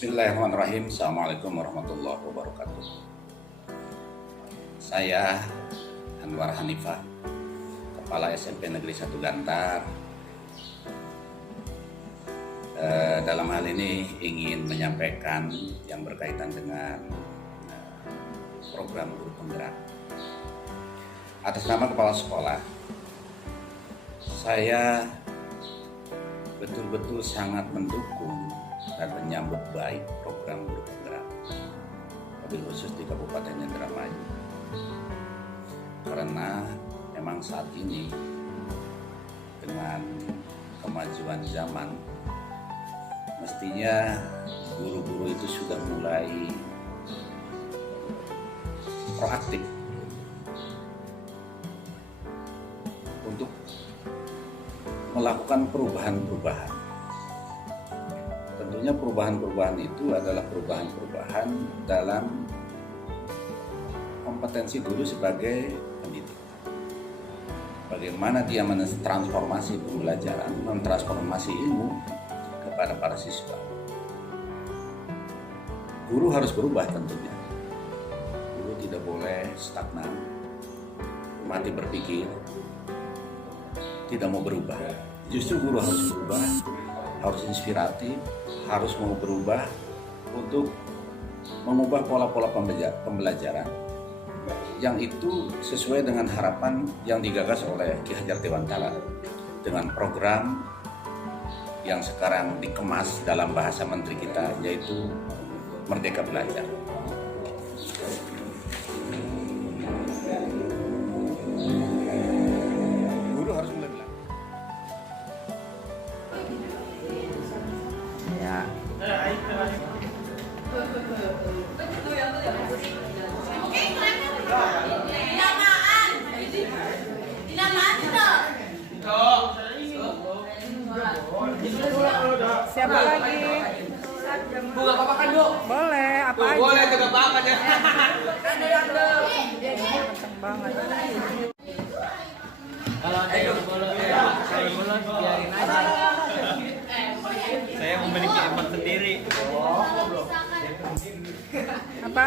Bismillahirrahmanirrahim. Assalamualaikum warahmatullahi wabarakatuh. Saya Anwar Hanifah, Kepala SMP Negeri 1 Gantar. Dalam hal ini ingin menyampaikan yang berkaitan dengan program guru penggerak. Atas nama Kepala Sekolah, saya betul-betul sangat mendukung dan menyambut baik program guru penggerak, wabil khusus di Kabupaten Indramayu, karena memang saat ini dengan kemajuan zaman mestinya guru-guru itu sudah mulai proaktif untuk melakukan perubahan-perubahan. Tentunya perubahan-perubahan itu adalah perubahan-perubahan dalam kompetensi guru sebagai pendidik. Bagaimana dia mentransformasi pembelajaran, mentransformasi ilmu kepada para siswa. Guru harus berubah tentunya. Guru tidak boleh stagnan, mati berpikir, tidak mau berubah. Justru guru harus berubah, harus inspiratif, harus mau berubah untuk mengubah pola-pola pembelajaran yang itu sesuai dengan harapan yang digagas oleh Ki Hajar Dewantara dengan program yang sekarang dikemas dalam bahasa menteri kita, yaitu Merdeka Belajar. Guru harus mulai belajar. Ya. Siapa lagi? Bu, gak apa-apa kan, Bu? Boleh, apa Tuh, aja? boleh, gak apa-apa ya. Kenceng banget. Kalau ada yang boleh, biarin aja. Saya memiliki emot sendiri. Apa?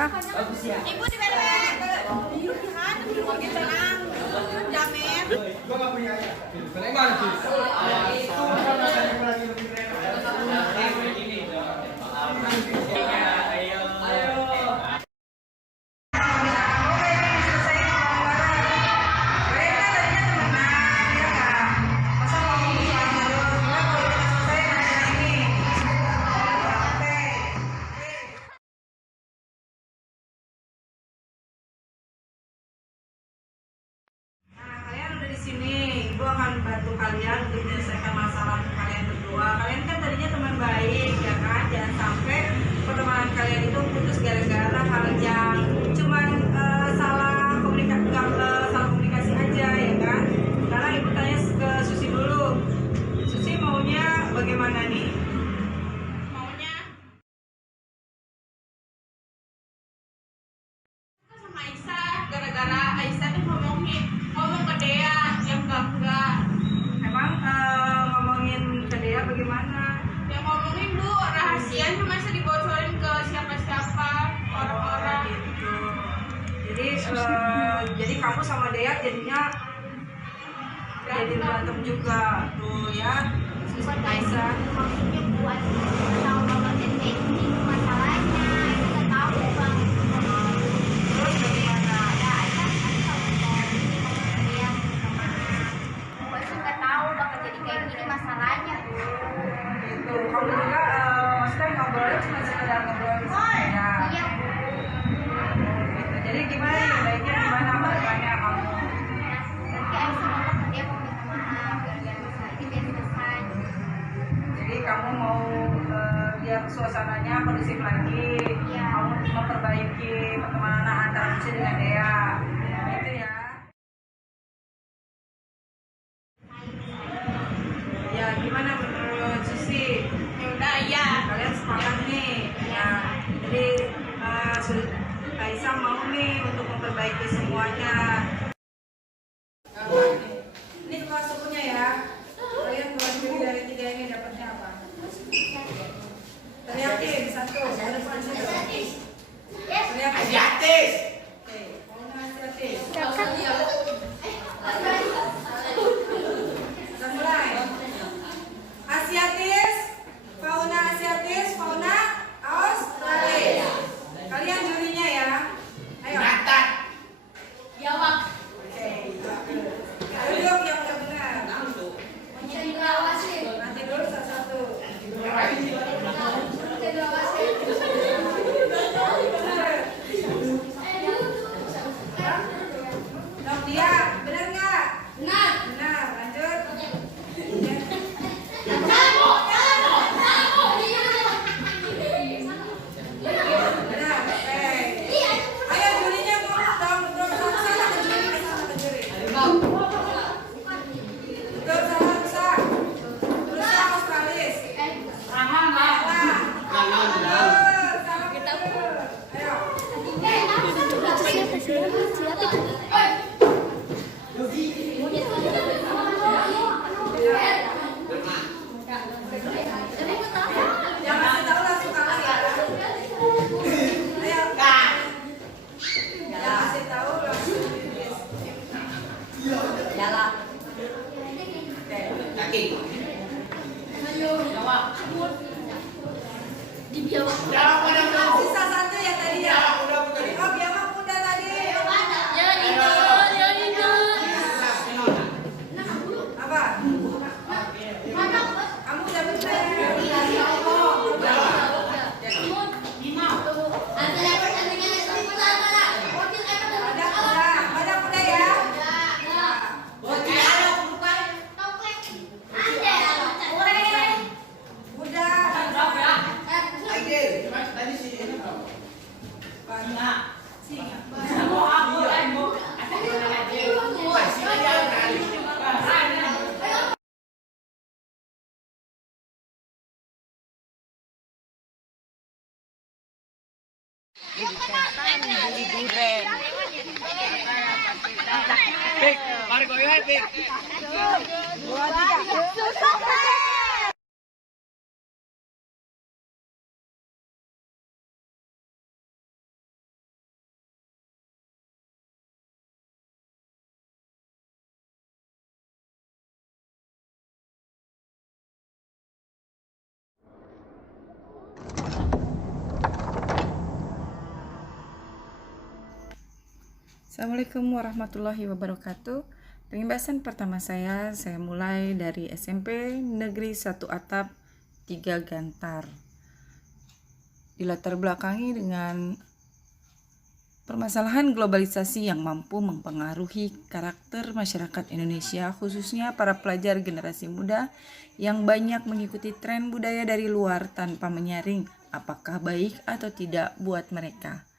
Ibu di bebek. Kan, makin tenang. Jamin. Gua gak punya ayah. Bagaimana sih? Ibu akan bantu kalian untuk menyelesaikan masalah kalian berdua. Kalian kan tadinya teman baik, ya kan? Jangan sampai pertemanan kalian itu putus gara-gara hal yang cuman salah komunikasi aja, ya kan? Karena ibu tanya ke Susi dulu. Susi maunya bagaimana nih? Maunya sama Aisyah, gara-gara Aisyah tuh ngomong ke Dea yang enggak. Emang ngomongin ke dia bagaimana? Yang ngomongin Bu, rahasianya masa dibocorin ke siapa-siapa orang-orang. Gitu. Jadi kamu sama Dea jadinya jadi berantem juga tuh ya. Suster Aisyah. Maksudnya buat tahu banget jadi kayak gini masalahnya itu nggak tahu bang. Terus bagaimana? Ya Aisyah kan tahu kalau ini maksudnya dia gue sih nggak tahu bakal jadi kayak gini masalahnya. Gitu. Kamu juga maksudnya ngobrolnya cuma sekedar ngobrol saja. Iya Bu. Gitu. Jadi gimana nih? Baiknya gimana makanya kamu? Nanti Aisyah ngomong ke dia mau minta maaf biar masalah ini biar selesai. Jadi kamu mau biar suasananya kondusif lagi. Iya. Kamu memperbaiki pertemanan antara Susi dengan Dea. Gitu ya. Ya gimana menurut Susi? Yaudah, ya. Kalian sepakat nih ya. Jadi Aisyah mau nih untuk memperbaiki semuanya. Ini tukang sukunya ya. Kalian buat dari 3 ini dapatnya apa? Teriakin satu. Sisa satu ya tadi ya. Oh, biawak muda tadi. Apa? Kamu udah bener. Ada kuda ya. Assalamualaikum warahmatullahi wabarakatuh. Pengimbasan pertama saya mulai dari SMP Negeri 1 Atap 3 Gantar. Dilatar belakangi dengan permasalahan globalisasi yang mampu mempengaruhi karakter masyarakat Indonesia, khususnya para pelajar generasi muda yang banyak mengikuti tren budaya dari luar tanpa menyaring apakah baik atau tidak buat mereka.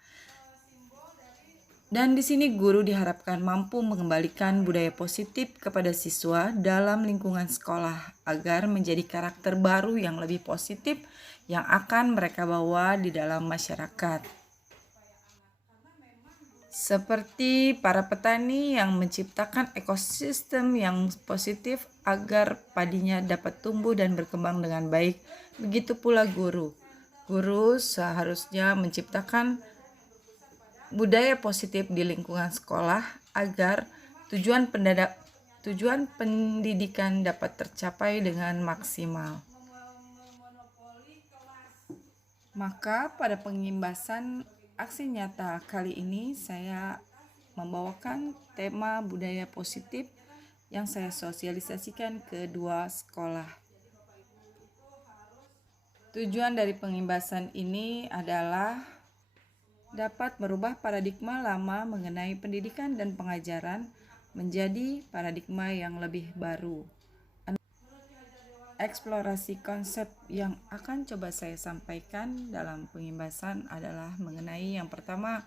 Dan di sini guru diharapkan mampu mengembalikan budaya positif kepada siswa dalam lingkungan sekolah agar menjadi karakter baru yang lebih positif yang akan mereka bawa di dalam masyarakat. Seperti para petani yang menciptakan ekosistem yang positif agar padinya dapat tumbuh dan berkembang dengan baik, begitu pula guru. Guru seharusnya menciptakan budaya positif di lingkungan sekolah agar tujuan pendidikan dapat tercapai dengan maksimal. Maka pada pengimbasan aksi nyata kali ini saya membawakan tema budaya positif yang saya sosialisasikan ke 2 sekolah. Tujuan dari pengimbasan ini adalah dapat merubah paradigma lama mengenai pendidikan dan pengajaran menjadi paradigma yang lebih baru. Eksplorasi konsep yang akan coba saya sampaikan dalam pengimbasan adalah mengenai yang pertama,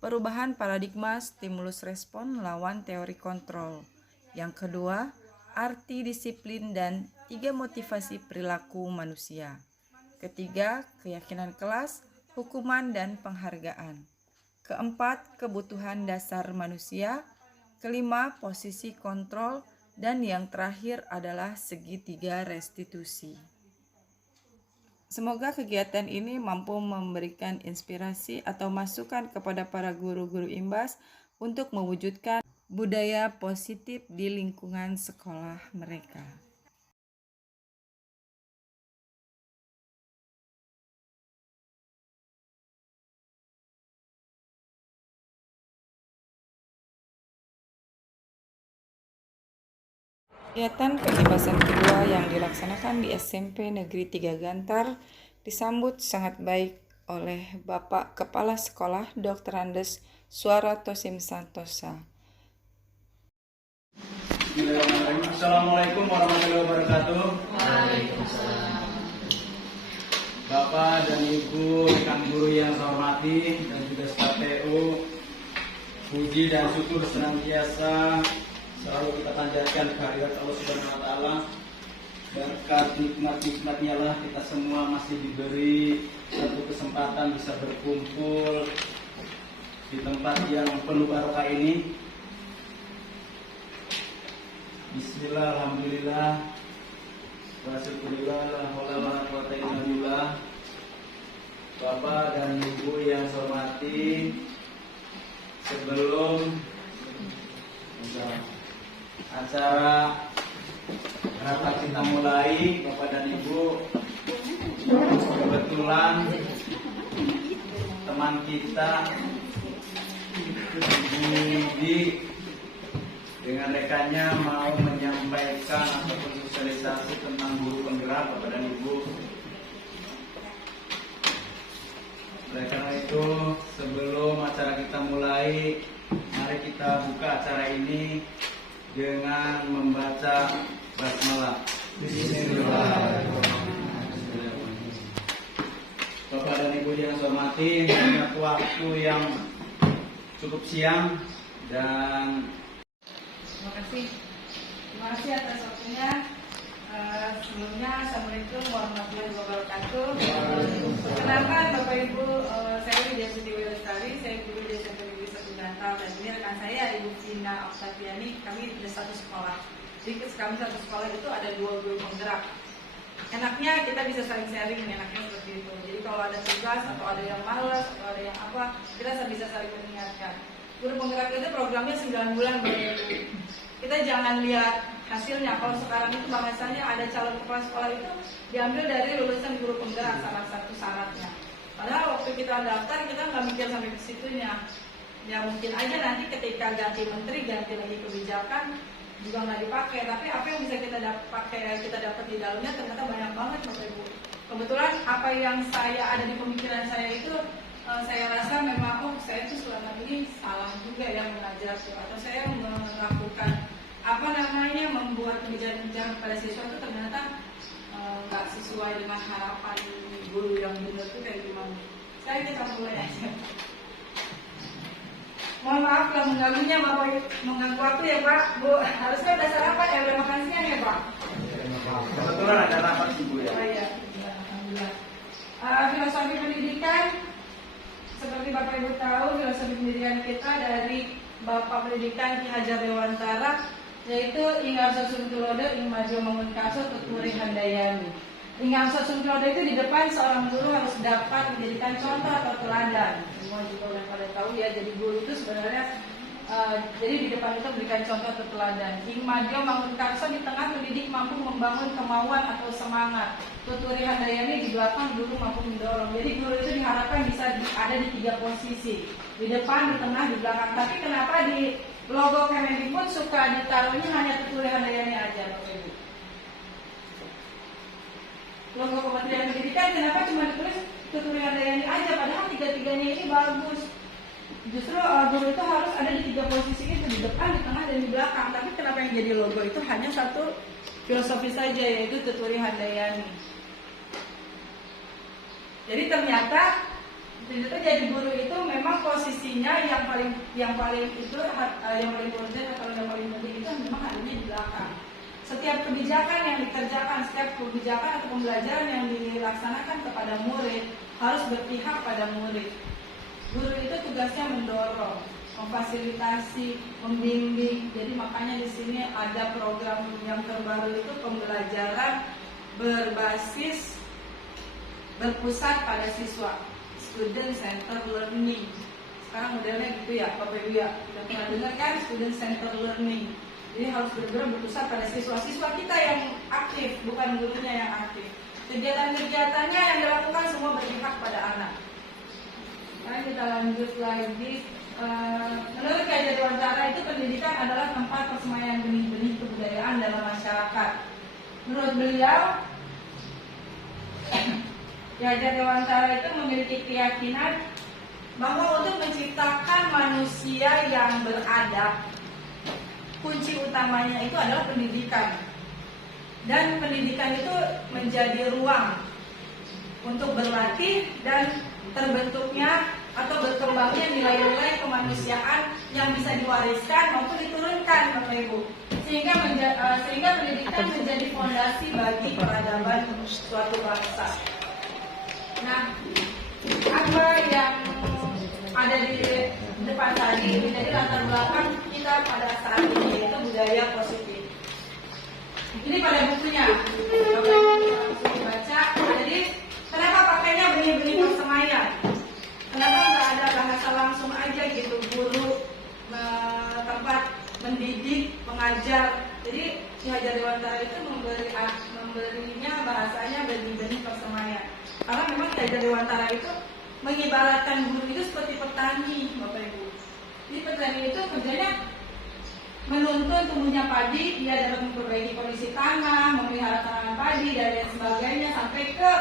perubahan paradigma stimulus respon lawan teori kontrol. Yang kedua, arti disiplin dan 3 motivasi perilaku manusia. Ketiga, keyakinan kelas, hukuman dan penghargaan. Keempat, kebutuhan dasar manusia. Kelima, posisi kontrol. Dan yang terakhir adalah segitiga restitusi. Semoga kegiatan ini mampu memberikan inspirasi atau masukan kepada para guru-guru imbas untuk mewujudkan budaya positif di lingkungan sekolah mereka. Kegiatan pengimbasan kedua yang dilaksanakan di SMP Negeri 3 Gantar disambut sangat baik oleh Bapak Kepala Sekolah Dr. Andes Suara Tosim Santosa. Assalamualaikum warahmatullahi wabarakatuh. Bapak dan Ibu rekan guru yang saya hormati dan juga staf TU, puji dan syukur senantiasa selalu kita panjatkan kehadirat Allah Subhanahu wa taala. Berkat nikmat-nikmatnya lah kita semua masih diberi satu kesempatan bisa berkumpul di tempat yang penuh barokah ini. Bismillah, alhamdulillah, wa syukurillah, la haula wa la quwwata illa billah. Bapak dan Ibu yang saya hormati, sebelum acara Kenapa kita mulai, Bapak dan Ibu? Kebetulan teman kita Budi dengan rekannya mau menyampaikan ataupun sosialisasi tentang guru penggerak, Bapak dan Ibu. Oleh karena itu, sebelum acara kita mulai, mari kita buka acara ini dengan membaca basmalah. Bismillahirrahmanirrahim. Bapak dan Ibu yang saya hormati, banyak waktu yang cukup siang dan Terima kasih atas waktunya. Sebelumnya, Assalamualaikum warahmatullahi wabarakatuh. Perkenalkan Bapak Ibu, saya Widya Suti Lestari, saya guru di SMP Negeri 1 Natal, dan ini rekan saya Ibu Vina Oktaviani. Kami ada satu sekolah. Jadi kami satu sekolah itu ada 2 guru penggerak. Enaknya kita bisa saling sharing, enaknya seperti itu. Jadi kalau ada tugas atau ada yang malas atau ada yang apa, kita bisa saling mengingatkan. Guru penggerak itu programnya 9 bulan Bapak Ibu. Kita jangan lihat hasilnya. Kalau sekarang itu bahasanya ada calon kepala sekolah itu diambil dari lulusan guru penggerak, salah satu syaratnya. Padahal waktu kita daftar kita nggak mikir sampai ke situnya. Ya mungkin aja nanti ketika ganti menteri, ganti lagi kebijakan juga nggak dipakai. Tapi apa yang bisa kita dapat di dalamnya ternyata banyak banget Bapak Ibu. Kebetulan apa yang saya ada di pemikiran saya itu saya rasa memang saya itu selama ini salah juga ya mengajar atau saya melakukan membuat kebijakan pada siswa itu ternyata nggak sesuai dengan harapan guru yang benar itu kayak gimana. Kita mulai aja. Mohon maaf kalau mengganggunya Bapak, mengganggu waktu ya Pak, Bu. Harusnya udah sarapan ya, udah makan siang ya Pak. kebetulan ada rapat Ibu ya. Oh iya, alhamdulillah. Filosofi pendidikan, seperti Bapak Ibu tahu, filosofi pendidikan kita dari Bapak Pendidikan Ki Hajar Dewantara, yaitu Ingarso Sungtulodo Ing Majo Mangunkaso Tuturi Handayani. Ingarso Sungtulodo itu di depan seorang guru harus dapat menjadikan contoh atau teladan. Semua juga udah pada tahu ya, jadi guru itu sebenarnya jadi di depan itu berikan contoh atau teladan. Ing Majo Mangunkaso di tengah pendidik mampu membangun kemauan atau semangat. Tuturi Handayani di belakang guru mampu mendorong. Jadi guru itu diharapkan bisa ada di 3 posisi, di depan, di tengah, di belakang. Tapi kenapa di logo Kemendikbud suka ditaruhnya hanya Tuturi Handayani aja, Bapak Ibu? Logo Kementerian Pendidikan kenapa cuma ditulis Tuturi Handayani aja, padahal 3-3-nya ini bagus. Justru guru itu harus ada di 3 posisi itu, di depan, di tengah, dan di belakang. Tapi kenapa yang jadi logo itu hanya satu filosofi saja, yaitu Tuturi Handayani. Jadi ternyata jadi guru itu memang posisinya yang paling urgent atau yang paling penting itu memang adanya di belakang. Setiap kebijakan yang dikerjakan, setiap kebijakan atau pembelajaran yang dilaksanakan kepada murid harus berpihak pada murid. Guru itu tugasnya mendorong, memfasilitasi, membimbing. Jadi makanya di sini ada program yang terbaru itu pembelajaran berpusat pada siswa, student center learning. Sekarang modelnya gitu ya, Bapak Ibu ya. Sudah pernah dengar kan student center learning. Jadi harus benar-benar berpusat pada siswa kita yang aktif, bukan gurunya yang aktif. Kegiatan-kegiatannya yang dilakukan semua berpihak pada anak. Nah, kita lanjut lagi. Menurut Ki Hajar Dewantara itu pendidikan adalah tempat persemaian benih-benih kebudayaan dalam masyarakat. Menurut beliau, Ki Hajar Dewantara itu memiliki keyakinan bahwa untuk menciptakan manusia yang beradab, kunci utamanya itu adalah pendidikan. Dan pendidikan itu menjadi ruang untuk berlatih dan terbentuknya atau berkembangnya nilai-nilai kemanusiaan yang bisa diwariskan maupun diturunkan, Bapak Ibu. Sehingga pendidikan menjadi fondasi bagi peradaban suatu bangsa. Nah, apa yang ada di depan tadi menjadi latar belakang kita pada saat ini, yaitu budaya positif. Ini pada bukunya, Bapak Ibu langsung dibaca. Jadi, kenapa pakainya benih-benih persemaian? Kenapa nggak ada bahasa langsung aja gitu, guru, tempat mendidik, mengajar. Jadi Ki Hajar Dewantara itu memberinya bahasanya benih-benih persemayan. Karena memang Ki Hajar Dewantara itu mengibaratkan guru itu seperti petani, Bapak Ibu. Jadi petani itu kerjanya menuntun tumbuhnya padi, dia dapat memperbaiki kondisi tanah, memelihara tanaman padi dan lain sebagainya sampai ke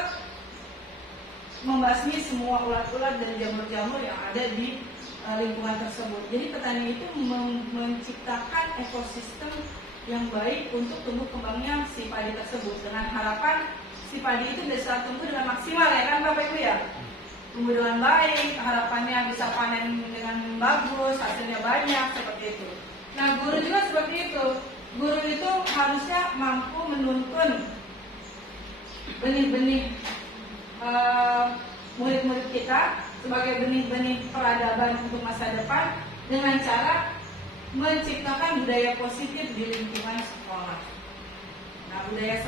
membasmi semua ulat-ulat dan jamur-jamur yang ada di lingkungan tersebut. Jadi petani itu menciptakan ekosistem yang baik untuk tumbuh kembangnya si padi tersebut dengan harapan si padi itu bisa tumbuh dengan maksimal, ya kan Bapak Ibu ya? Tumbuh dengan baik, harapannya bisa panen dengan bagus, hasilnya banyak, seperti itu. Nah, guru juga seperti itu. Guru itu harusnya mampu menuntun benih-benih murid-murid kita sebagai benih-benih peradaban untuk masa depan dengan cara menciptakan budaya positif di lingkungan sekolah. Nah, budaya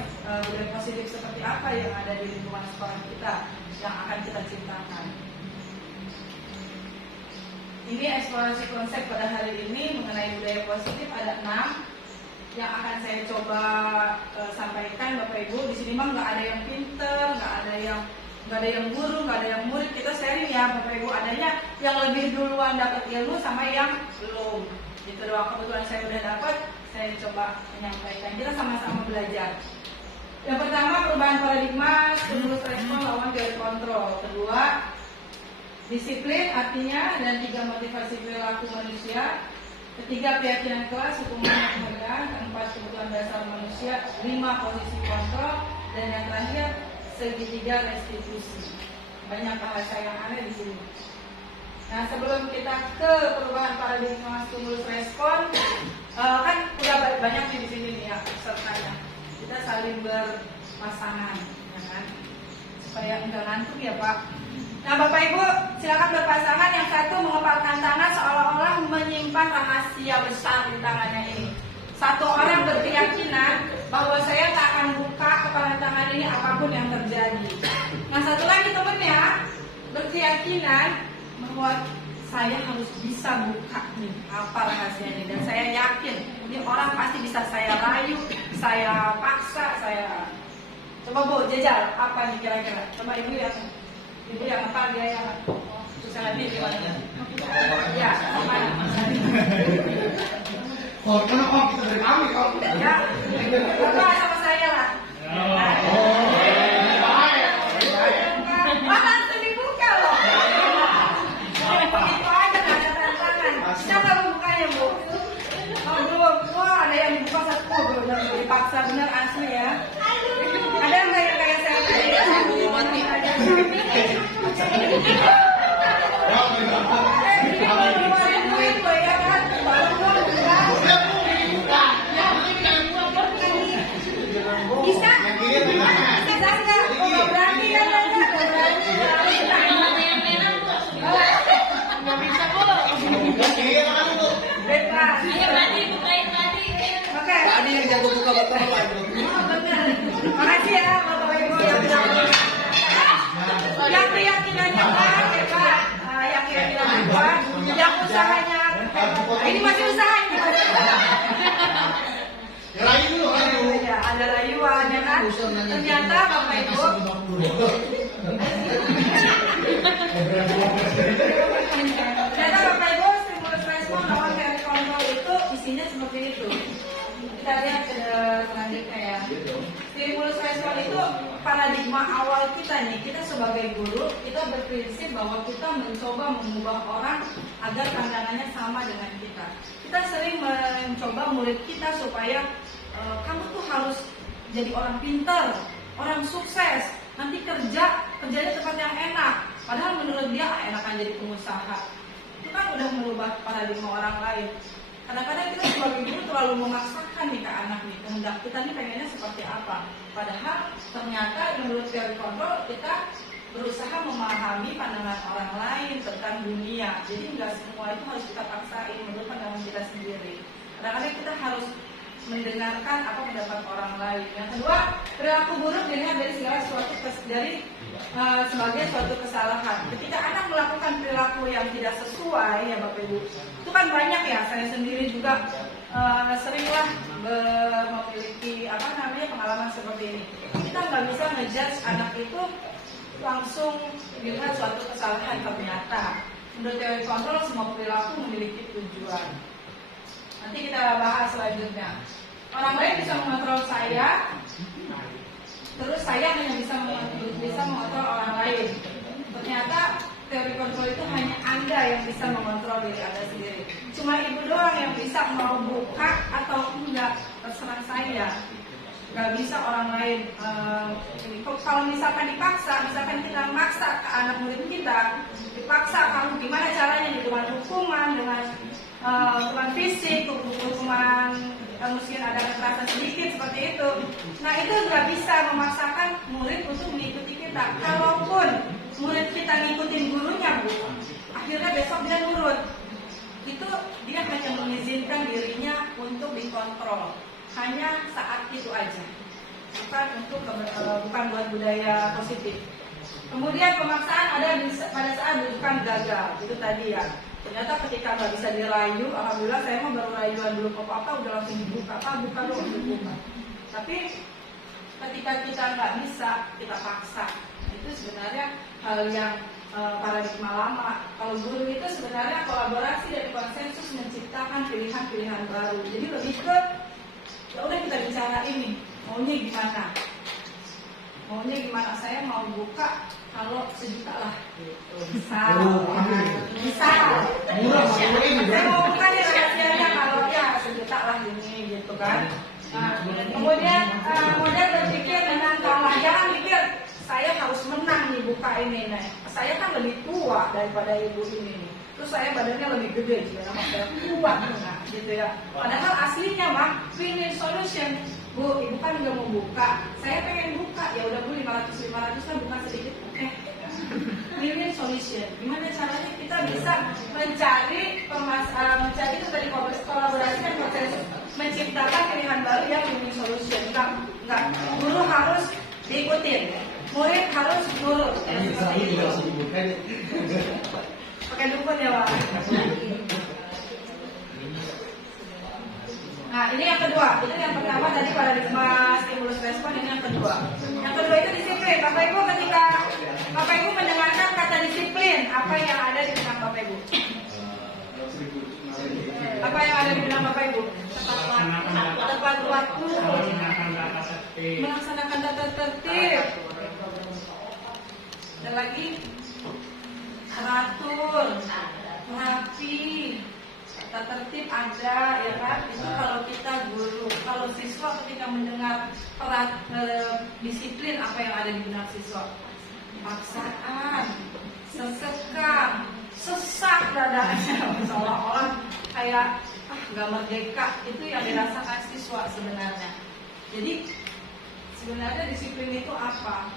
positif seperti apa yang ada di lingkungan sekolah kita yang akan kita ciptakan? Ini eksplorasi konsep pada hari ini mengenai budaya positif ada 6 yang akan saya coba sampaikan, Bapak Ibu. Di sini mah nggak ada yang pinter, nggak ada yang guru, nggak ada yang murid. Kita sharing ya, Bapak Ibu. Adanya yang lebih duluan dapat ilmu sama yang belum. Gitu doang. Kebetulan saya udah dapat, saya coba menyampaikan. Kita sama-sama belajar. Yang pertama, perubahan paradigma, stimulus respon lawan teori kontrol. Kedua, disiplin artinya, dan 3 motivasi perilaku manusia. Ketiga, keyakinan kelas, hukuman penghargaan. Keempat, kebutuhan dasar manusia. 5, posisi kontrol. Dan yang terakhir, segitiga restitusi. Banyak bahasa yang aneh di sini. Nah, sebelum kita ke perubahan paradigma stimulus respon, kan udah banyak di sini nih ya pesertanya. Kita saling berpasangan, ya kan? Supaya enggak ngantuk ya Pak. Nah, Bapak Ibu silakan berpasangan. Yang satu mengepalkan tangan seolah-olah menyimpan rahasia besar di tangannya ini. Satu orang berkeyakinan bahwa saya tak akan buka kepalan tangan ini apapun yang terjadi. Nah, satu lagi temennya berkeyakinan bahwa saya harus bisa buka nih apa rahasianya, dan saya yakin ini orang pasti bisa saya rayu, saya paksa, saya coba Bu jajal apa nih kira-kira. Coba ibu yang apa, dia yang susah hati gimana? Ya, apa? Kenapa kita dari kami kok? Ya, coba sama saya lah. Langsung dibuka loh. Begitu aja nggak ada tantangan. Bisa nggak bukanya Bu? Oh belum. Wah ada yang dibuka satu, benar dipaksa bener asli ya. Ada nggak yang kayak saya tadi? Mati. Ngeluarin duit loh ya kan? Bisa? Bisa nggak? Oh nggak berani kan? Nggak berani. Nggak bisa Bu. Bebas. Ayo tadi bukain tadi. Oke. Tadi yang jago buka-buka apa itu? Oh benar. Makasih ya Bapak Ibu yang keyakinannya kuat ya Pak. Yang keyakinannya kuat, yang usahanya. Ini masih usaha ini. Rayu dulu, rayu. Ya, ada rayuan ya kan. Ternyata Bapak Ibu. Ternyata Bapak Ibu stimulus respon lawan teori kontrol itu isinya seperti itu. Kita lihat ke selanjutnya ya. Stimulus respon itu paradigma awal kita nih. Kita sebagai guru, kita berprinsip bahwa kita mencoba mengubah orang agar pandangannya sama dengan kita. Kita sering mencoba murid kita supaya kamu tuh harus jadi orang pintar, orang sukses. Nanti kerjanya tempat yang enak. Padahal menurut dia enakan jadi pengusaha. Itu kan udah merubah paradigma orang lain. Kadang-kadang kita sebagai guru terlalu memaksakan nih ke anak nih, kehendak kita nih pengennya seperti apa. Padahal ternyata menurut teori kontrol kita berusaha memahami pandangan orang lain tentang dunia. Jadi nggak semua itu harus kita paksain menurut pandangan kita sendiri. Kadang-kadang kita harus mendengarkan apa pendapat orang lain. Yang kedua, perilaku buruk dilihat dari segala sesuatu sebagai suatu kesalahan. Ketika anak melakukan perilaku yang tidak sesuai ya Bapak Ibu, itu kan banyak ya. Saya sendiri juga seringlah memiliki pengalaman seperti ini. Kita nggak bisa ngejudge anak itu langsung dilihat suatu kesalahan. Ternyata menurut teori kontrol semua perilaku memiliki tujuan. Nanti kita bahas selanjutnya. Orang lain bisa mengontrol saya, terus saya hanya bisa mengontrol orang lain. Ternyata teori kontrol itu hanya Anda yang bisa mengontrol diri Anda sendiri. Cuma Ibu doang yang bisa mau buka atau enggak, terserah saya. Nggak bisa orang lain. Kalau misalkan dipaksa, misalkan kita maksa ke anak murid kita, dipaksa kamu gimana caranya, dengan hukuman, dengan hukuman fisik, hukuman mungkin ada kekerasan sedikit seperti itu. Nah itu nggak bisa memaksakan murid untuk mengikuti kita. Kalaupun murid kita ngikutin gurunya, Bu, akhirnya besok dia nurut. Itu dia hanya mengizinkan dirinya untuk dikontrol, hanya saat itu aja, bukan buat budaya positif. Kemudian pemaksaan ada pada saat bukan gagal, itu tadi ya. Ternyata ketika nggak bisa dirayu, alhamdulillah saya mah baru rayuan belum apa-apa udah langsung dibuka, buka dong, dibuka. Tapi ketika kita nggak bisa, kita paksa. Itu sebenarnya hal yang paradigma lama. Kalau guru itu sebenarnya kolaborasi dan konsensus menciptakan pilihan-pilihan baru. Jadi lebih ke ya udah kita bicara ini, maunya gimana? Maunya gimana? Saya mau buka kalau sejuta lah. Misal. Saya mau buka nih rahasianya kalau ya sejuta lah ini gitu kan. Nah, kemudian model berpikir dengan kalah. Jangan pikir saya harus menang nih buka ini. Nah, saya kan lebih tua daripada ibu ini nih. Terus saya badannya lebih gede, sebenarnya saya kuat nah, gitu ya. Padahal aslinya mah win-win solution. Bu, ibu kan nggak mau buka, saya pengen buka, ya udah Bu 500 lah buka sedikit. Win-win solution. Gimana caranya kita bisa mencari itu tadi kolaborasi dan konsensus, menciptakan pilihan baru yang win-win solution. Enggak, guru harus diikutin, murid harus nurut. Seperti itu. Pakai dukun ya Pak. Nah ini yang kedua, itu yang pertama tadi paradigma stimulus respon, ini yang kedua. Yang kedua itu disiplin. Bapak Ibu ketika Bapak Ibu mendengarkan kata disiplin, apa yang ada di benak Bapak Ibu? Apa yang ada di benak Bapak Ibu? Tepat waktu, melaksanakan tata tertib, dan lagi teratur, rapi. Tata tertib ada ya kan, itu kalau kita guru. Kalau siswa ketika mendengar disiplin, apa yang ada di benak siswa? Paksaan, sesekam, sesak dadanya, seolah-olah kayak nggak merdeka. Itu yang dirasakan siswa sebenarnya. Jadi sebenarnya disiplin itu apa?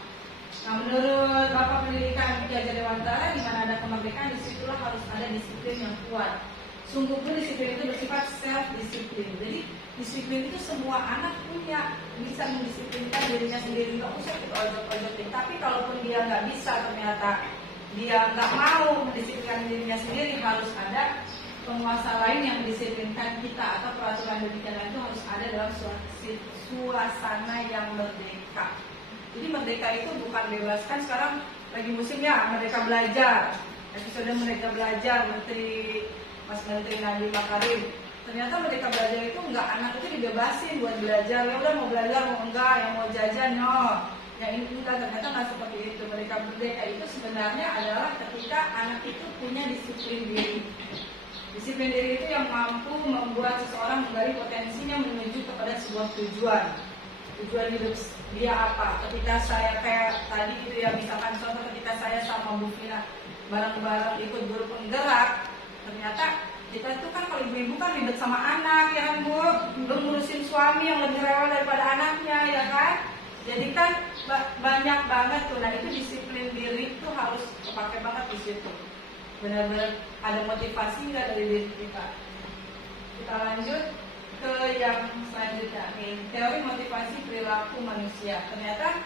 Nah menurut Bapak Pendidikan Jajar Dewantara, di mana ada kemerdekaan, disitulah harus ada disiplin yang kuat. Sungguh pun disiplin itu bersifat self-disiplin. Jadi disiplin itu semua anak punya, bisa mendisiplinkan dirinya sendiri. Nggak usah kita ojok-ojokin. Tapi kalaupun dia nggak bisa, ternyata dia nggak mau mendisiplinkan dirinya sendiri, harus ada penguasa lain yang mendisiplinkan kita, atau peraturan pendidikan itu harus ada dalam suasana yang merdeka. Jadi merdeka itu bukan bebaskan. Sekarang lagi musim ya Merdeka Belajar, episode Merdeka Belajar, Mas Menteri Nadiem Makarim. Ternyata Merdeka Belajar itu enggak, anak itu dibebasin buat belajar. Ya udah mau belajar mau enggak, yang mau jajan no, yang ini enggak. Ternyata nggak seperti itu. Merdeka itu sebenarnya adalah ketika anak itu punya disiplin diri. Disiplin diri itu yang mampu membuat seseorang menggali potensinya menuju kepada sebuah tujuan. Tujuan hidup dia apa? Ketika saya kayak tadi itu ya, misalkan contoh ketika saya sama Bu Fina bareng-bareng ikut guru penggerak, ternyata kita itu kan kalau ibu-ibu kan ribet sama anak ya kan Bu, belum ngurusin suami yang lebih rewel daripada anaknya ya kan. Jadi kan banyak banget tuh. Nah itu disiplin diri itu harus kepake banget di situ. Benar-benar ada motivasi nggak dari diri kita. Kita lanjut ke yang selanjutnya nih, teori motivasi perilaku manusia. Ternyata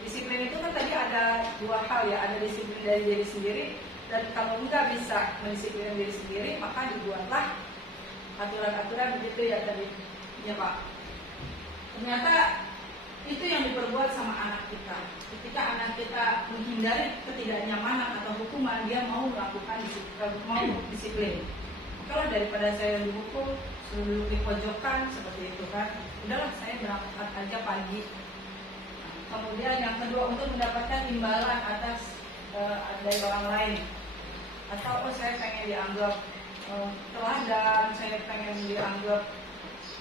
disiplin itu kan tadi ada dua hal ya, ada disiplin dari diri sendiri, dan kalau nggak bisa mendisiplinkan diri sendiri, maka dibuatlah aturan-aturan begitu ya tadi ya Pak. Ternyata itu yang diperbuat sama anak kita. Ketika anak kita menghindari ketidaknyamanan atau hukuman, dia mau melakukan disiplin. Kalau daripada saya dihukum, suruh duduk di pojokan seperti itu kan, udahlah saya berangkat aja pagi. Kemudian yang kedua, untuk mendapatkan imbalan atas dari orang lain, atau saya pengen dianggap teladan, saya pengen dianggap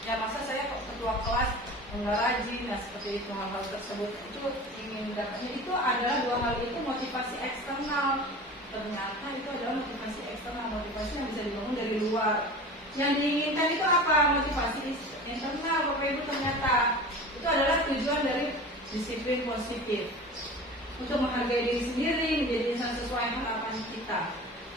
ya masa saya ketua kelas nggak rajin, nah seperti itu, hal-hal tersebut itu ingin dapatnya itu adalah dua hal itu motivasi eksternal. Ternyata itu adalah motivasi eksternal, motivasi yang bisa dibangun dari luar. Yang diinginkan itu apa? Motivasi internal, Bapak Ibu. Ternyata itu adalah tujuan dari disiplin positif, untuk menghargai diri sendiri, menjadi insan sesuai harapan kita.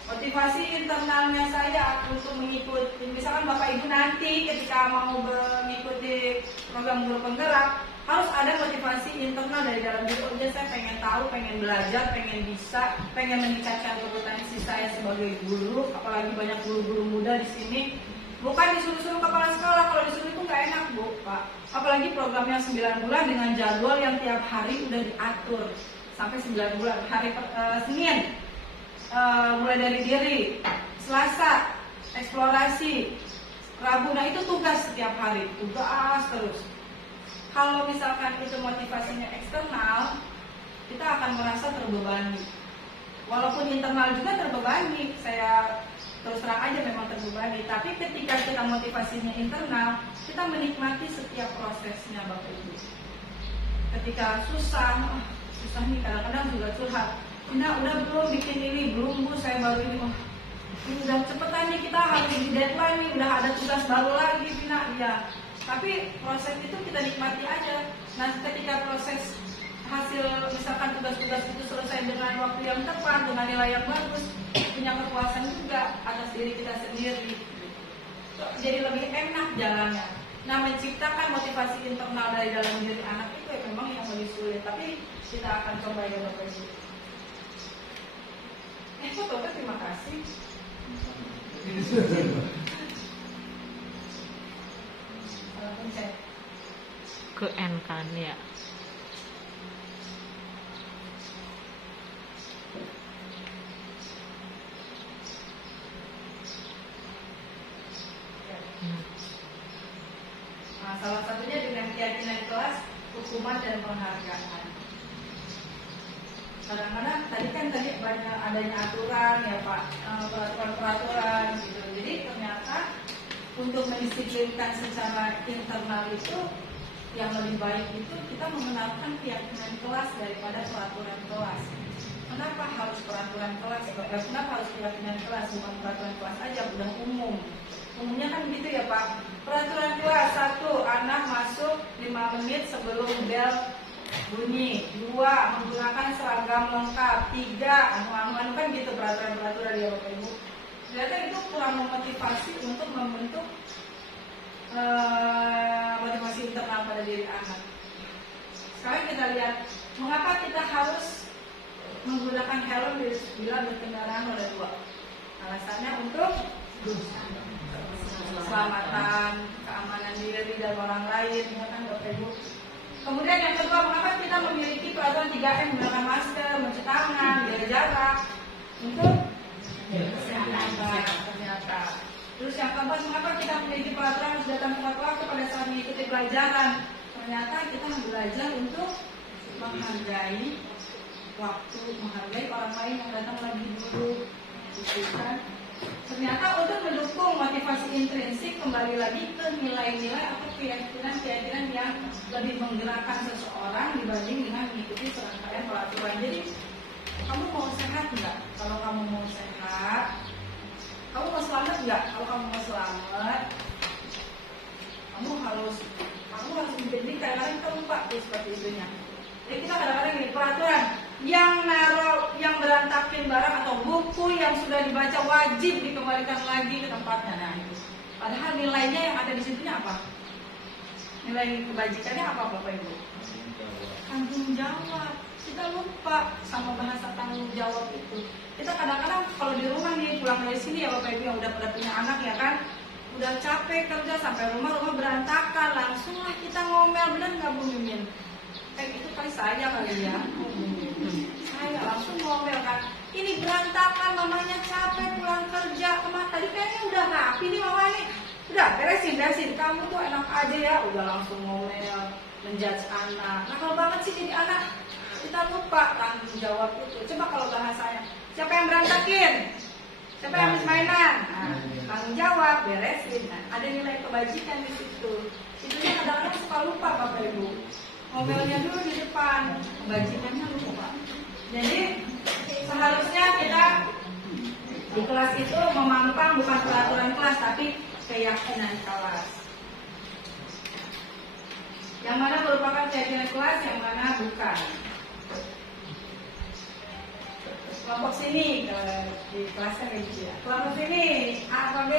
Motivasi internalnya saya untuk mengikuti, misalkan Bapak Ibu nanti ketika mau mengikuti program guru penggerak, harus ada motivasi internal dari dalam diri. Oh ya, saya pengen tahu, pengen belajar, pengen bisa, pengen meningkatkan kompetensi saya sebagai guru. Apalagi banyak guru-guru muda di sini. Bukan disuruh-suruh kepala sekolah, kalau disuruh itu nggak enak Bu, Pak. Apalagi programnya 9 bulan dengan jadwal yang tiap hari udah diatur sampai 9 bulan. Hari Senin mulai dari diri, Selasa eksplorasi, Rabu, nah itu tugas setiap hari, tugas terus. Kalau misalkan itu motivasinya eksternal, kita akan merasa terbebani. Walaupun internal juga terbebani, saya terus terang aja memang terbebani. Tapi ketika kita motivasinya internal, kita menikmati setiap prosesnya Bapak Ibu. Ketika susah nih, kadang-kadang juga curhat. Ina udah belum bikin ini, belum Bu, saya baru ini. Ini udah cepetan nih, kita harus di deadline nih, udah ada tugas baru lagi Ina. Ya. Tapi proses itu kita nikmati aja. Nah ketika proses hasil misalkan tugas-tugas itu selesai dengan waktu yang tepat, dengan nilai yang bagus, punya kepuasan juga atas diri kita sendiri. Jadi lebih enak jalannya. Nah menciptakan motivasi internal dari dalam diri anak itu ya memang yang lebih sulit. Tapi kita akan coba ya Bapak Ibu. Bapak terima kasih. Ke N kan ya. Nah, salah satunya dengan keyakinan kelas, hukuman dan penghargaan. Kadang-kadang tadi banyak adanya aturan ya Pak, peraturan-peraturan gitu. Jadi ternyata untuk mendisiplinkan secara internal itu yang lebih baik itu kita mengenalkan keyakinan kelas daripada peraturan kelas. Kenapa harus peraturan kelas? Kenapa harus keyakinan kelas, bukan peraturan kelas aja, udah umum. Umumnya kan gitu ya Pak. Peraturan kelas 1, anak masuk 5 menit sebelum bel bunyi. 2, menggunakan seragam lengkap. 3, anu kan gitu peraturan-peraturan ya Bapak Ibu. Ternyata itu kurang memotivasi untuk membentuk motivasi internal pada diri anak. Sekarang kita lihat mengapa kita harus menggunakan helm bila berkendaraan roda 2. Alasannya untuk keselamatan, keamanan diri dan orang lain, ya kan Bapak Ibu. Kemudian yang kedua, mengapa kita memiliki peraturan 3M, menggunakan masker, mencuci tangan, jaga jarak untuk kesehatan ternyata. Terus yang keempat, mengapa kita memiliki peraturan harus datang tepat waktu pada saat mengikuti pelajaran? Ternyata kita belajar untuk menghargai waktu, menghargai orang lain yang datang lebih dulu, gitu kan? Ternyata untuk mendukung motivasi intrinsik, kembali lagi ke nilai-nilai atau keyakinan yang lebih menggerakkan seseorang dibanding dengan mengikuti serangkaian peraturan. Jadi kamu mau sehat nggak? Kalau kamu mau sehat, kamu mau selamat nggak? Kalau kamu mau selamat, kamu harus menjadi kadang-kadang kita lupa seperti itunya. Jadi kita kadang-kadang gini, peraturan yang berantakin barang atau buku yang sudah dibaca wajib dikembalikan lagi ke tempatnya. Nah itu. Padahal nilainya yang ada di situnya apa? Nilai kebajikannya apa Bapak Ibu? Tanggung jawab. Kita lupa sama bahasa tanggung jawab itu. Kita kadang-kadang kalau di rumah nih pulang dari sini ya Bapak Ibu yang udah pada punya anak ya kan, udah capek kerja sampai rumah berantakan, langsung lah kita ngomel, bener nggak Bu Mimin? Itu kali saya kali ya, saya langsung ngomel kan, ini berantakan, mamanya capek pulang kerja, kemana tadi kayaknya udah rapi nih mama nih, udah beresin, kamu tuh enak aja ya, udah langsung ngomel, menjudge anak, nakal banget sih jadi anak, kita lupa tanggung jawab itu. Coba kalau bahasanya, siapa yang berantakin? Siapa yang habis mainan? Nah, tanggung jawab, beresin. Nah, ada nilai kebajikan di situ. Itunya kadang-kadang suka lupa Bapak Ibu. Ngomelnya dulu di depan, kebajikannya lupa. Jadi seharusnya kita di kelas itu memampang bukan peraturan kelas, tapi keyakinan kelas. Yang mana merupakan keyakinan kelas, yang mana bukan. Kelompok sini di kelasnya kayak gitu ya. Kelompok sini A atau B?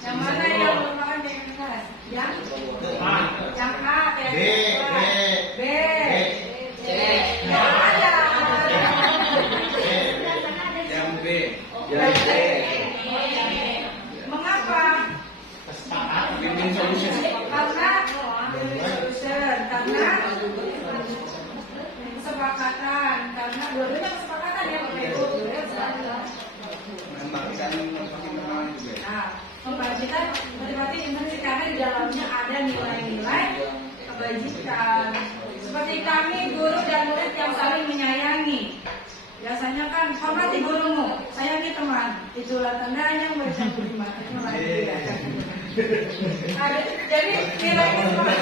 Yang mana yang merupakan keyakinan kelas? Yang A keyakinan kelas. B. Yang ada. Yang B. Mengapa? Win-win solution. Karena kesepakatan, karena dua-duanya kesepakatan ya Bapak Ibu. Nah, kebajikan berarti invensi karena di dalamnya ada nilai-nilai kebajikan. Seperti kami guru dan murid yang saling menyayangi. Biasanya kan hormati gurumu, sayangi teman. Itulah tandanya murid yang beriman. Jadi nilainya semua.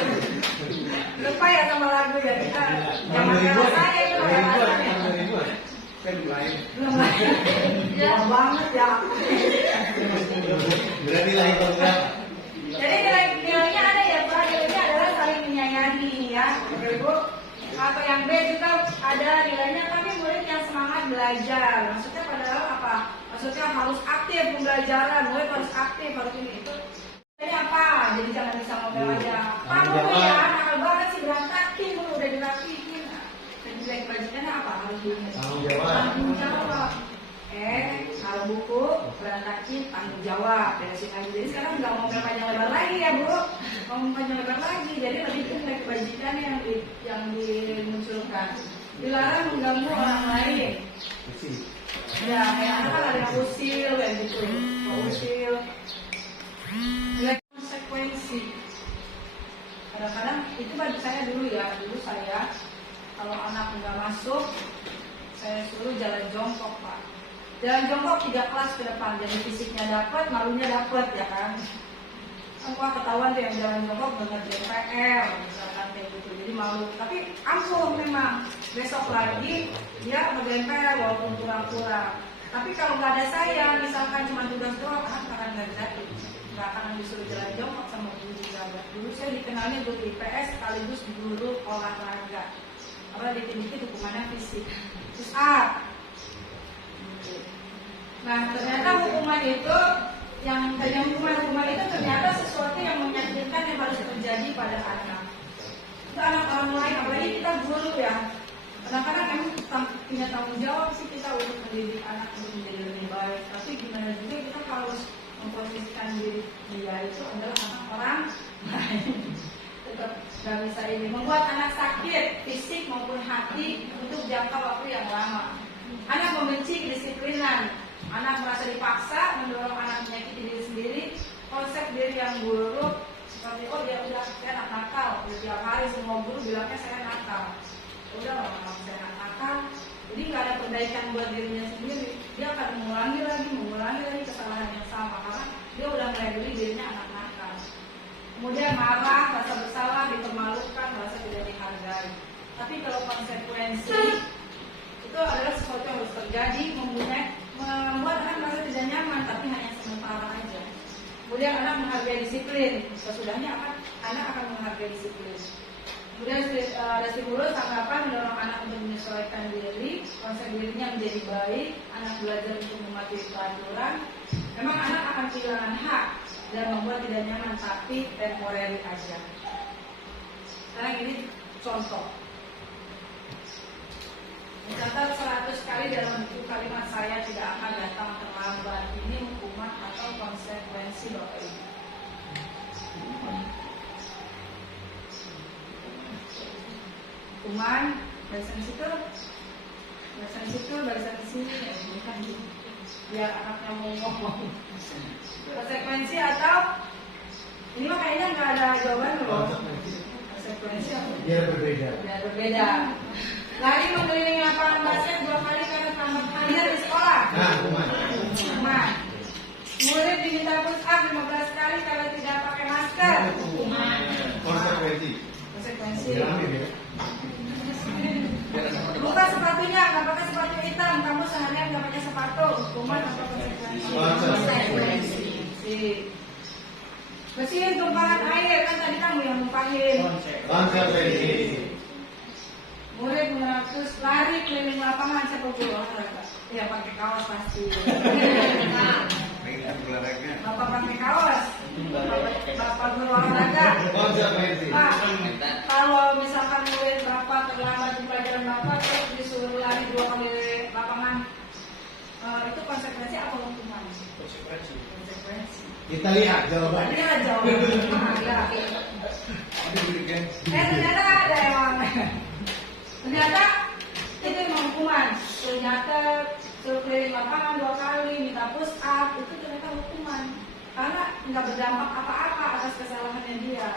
Lupa ya sama lagu ya kita. Zaman saya itu rasanya. Belum lain. Ya banget ya. Berarti lahir program. Jadi nilainya ada ya Pak. Nilainya adalah saling menyayangi ya, Bapak Ibu. Atau yang B juga ada nilainya tapi murid yang semangat belajar. Maksudnya padahal apa? Maksudnya harus aktif pembelajaran, murid harus aktif, harus ini itu. Jadi apa? Jadi jangan bisa ngomel aja. Kamu ya nakal banget sih berantakin, udah dirapihin. Dan nilai kebajikannya apa? Harus diingat. Tanggung jawab. Kalau buku berantakin tanggung jawab, beresin aja. Jadi sekarang nggak ngomel panjang lebar lagi ya Bu, ngomong panjang lebar lagi. Jadi lebih ke nilai kebajikan yang dimunculkan. Dilarang mengganggu orang lain. Ya, kayak anak kan ada yang usil kayak gitu, usil. Nilai konsekuensi. Kadang-kadang itu bagi saya dulu saya kalau anak nggak masuk, saya suruh jalan jongkok Pak. Jalan jongkok 3 kelas ke depan, jadi fisiknya dapat, malunya dapat ya kan. Wah ketahuan tuh yang jalan jongkok ngerjain PR misalkan kayak gitu, jadi malu. Tapi ampuh memang, besok lagi dia ngerjain PR walaupun kurang-kurang. Tapi kalau nggak ada saya, misalkan cuma tugas doang, akan ngerjain. Nggak akan disuruh jalan jongkok sama guru juga. Dulu saya dikenalnya guru IPS sekaligus guru olahraga. Karena dikit-dikit hukumannya fisik. Terus nah ternyata hukuman itu yang hukuman itu ternyata sesuatu yang menyakitkan yang harus terjadi pada anak. Itu anak orang lain, apalagi kita guru ya. Kadang-kadang emang punya tanggung jawab sih kita untuk mendidik anak untuk menjadi lebih baik. Tapi gimana juga kita harus memposisikan diri dia itu adalah anak orang lain. Tetap gak bisa ini membuat anak sakit fisik maupun hati untuk jangka waktu yang lama. Anak membenci kedisiplinan. Anak merasa dipaksa, mendorong anak menyakiti diri sendiri, konsep diri yang buruk, seperti dia udah saya nakal, udah tiap hari semua guru bilangnya saya nakal, udah lama saya nakal, jadi nggak ada perbaikan buat dirinya sendiri, dia akan mengulangi lagi kesalahan yang sama karena dia udah melabeli dirinya anak nakal. Kemudian marah, rasa bersalah, dipermalukan, merasa tidak dihargai. Tapi kalau konsekuensi itu adalah sesuatu yang harus terjadi, membuat anak merasa tidak nyaman, tapi hanya sementara aja. Kemudian anak menghargai disiplin, sesudahnya anak akan menghargai disiplin. Kemudian ada stimulus tanggapan mendorong anak untuk menyesuaikan diri, konsep dirinya menjadi baik, anak belajar untuk mematuhi peraturan. Memang anak akan kehilangan hak dan membuat tidak nyaman, tapi temporary aja. Sekarang ini contoh. Mencatat 100 kali dalam buku kalimat saya tidak akan datang terlambat. Ini hukuman atau konsekuensi Bapak Ibu. Hukuman, barisan situ, barisan sini, bukan biar anaknya mau ngomong. Konsekuensi atau ini mah kayaknya nggak ada jawaban loh. Konsekuensi apa? Biar berbeda. Biar berbeda. Lari mengelilingi lapangan basket 2 kali karena terlambat hadir di sekolah. Nah, kuman. Hukuman. Murid diminta push up 15 kali kalau tidak pakai masker. Hukuman. Konsekuensi. Konsekuensi. Bilangin ya. Buka sepatunya, nggak pakai sepatu hitam. Kamu seharian nggak pakai sepatu. Hukuman atau konsekuensi? Konsekuensi. Bersihin tumpahan air, kan tadi kamu yang numpahin. Konsekuensi. Murid mengatus lari keliling lapangan sepak bola olahraga. Ya pakai kaos pasti. Bapak pakai kaos. Bapak berolahraga. Konsekuensi. Pak, kalau misalkan murid Bapak terlambat di pelajaran Bapak terus disuruh lari 2 kali lapangan, itu konsekuensi apa hukuman? Konsekuensi. Kita lihat jawabannya. Lihat jawabannya. Ternyata ada yang ternyata itu memang hukuman. Ternyata suruh keliling lapangan 2 kali, minta push up, itu ternyata hukuman. Karena nggak berdampak apa-apa atas kesalahannya dia.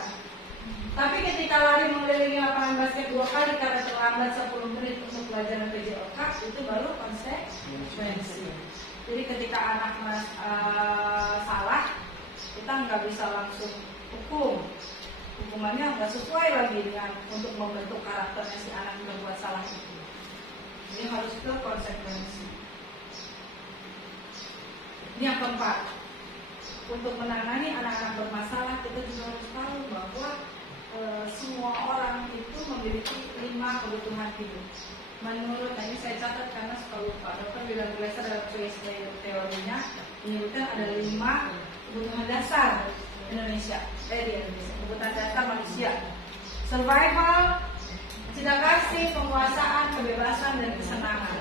Tapi ketika lari mengelilingi lapangan basket 2 kali karena terlambat 10 menit untuk pelajaran PJOK, itu baru konsekuensi. Jadi ketika anak salah, kita nggak bisa langsung hukum. Hukumannya nggak sesuai lagi dengan untuk membentuk karakternya si anak yang berbuat salah itu. Jadi harus ke konsekuensi. Ini yang keempat. Untuk menangani anak-anak bermasalah, kita juga harus tahu bahwa semua orang itu memiliki 5 kebutuhan hidup. Menurut, ini saya catat karena suka lupa. Dr. William Glasser dalam teorinya menyebutkan ada 5 kebutuhan dasar di Indonesia. Kebutuhan dasar manusia: survival, cinta kasih, penguasaan, kebebasan, dan kesenangan.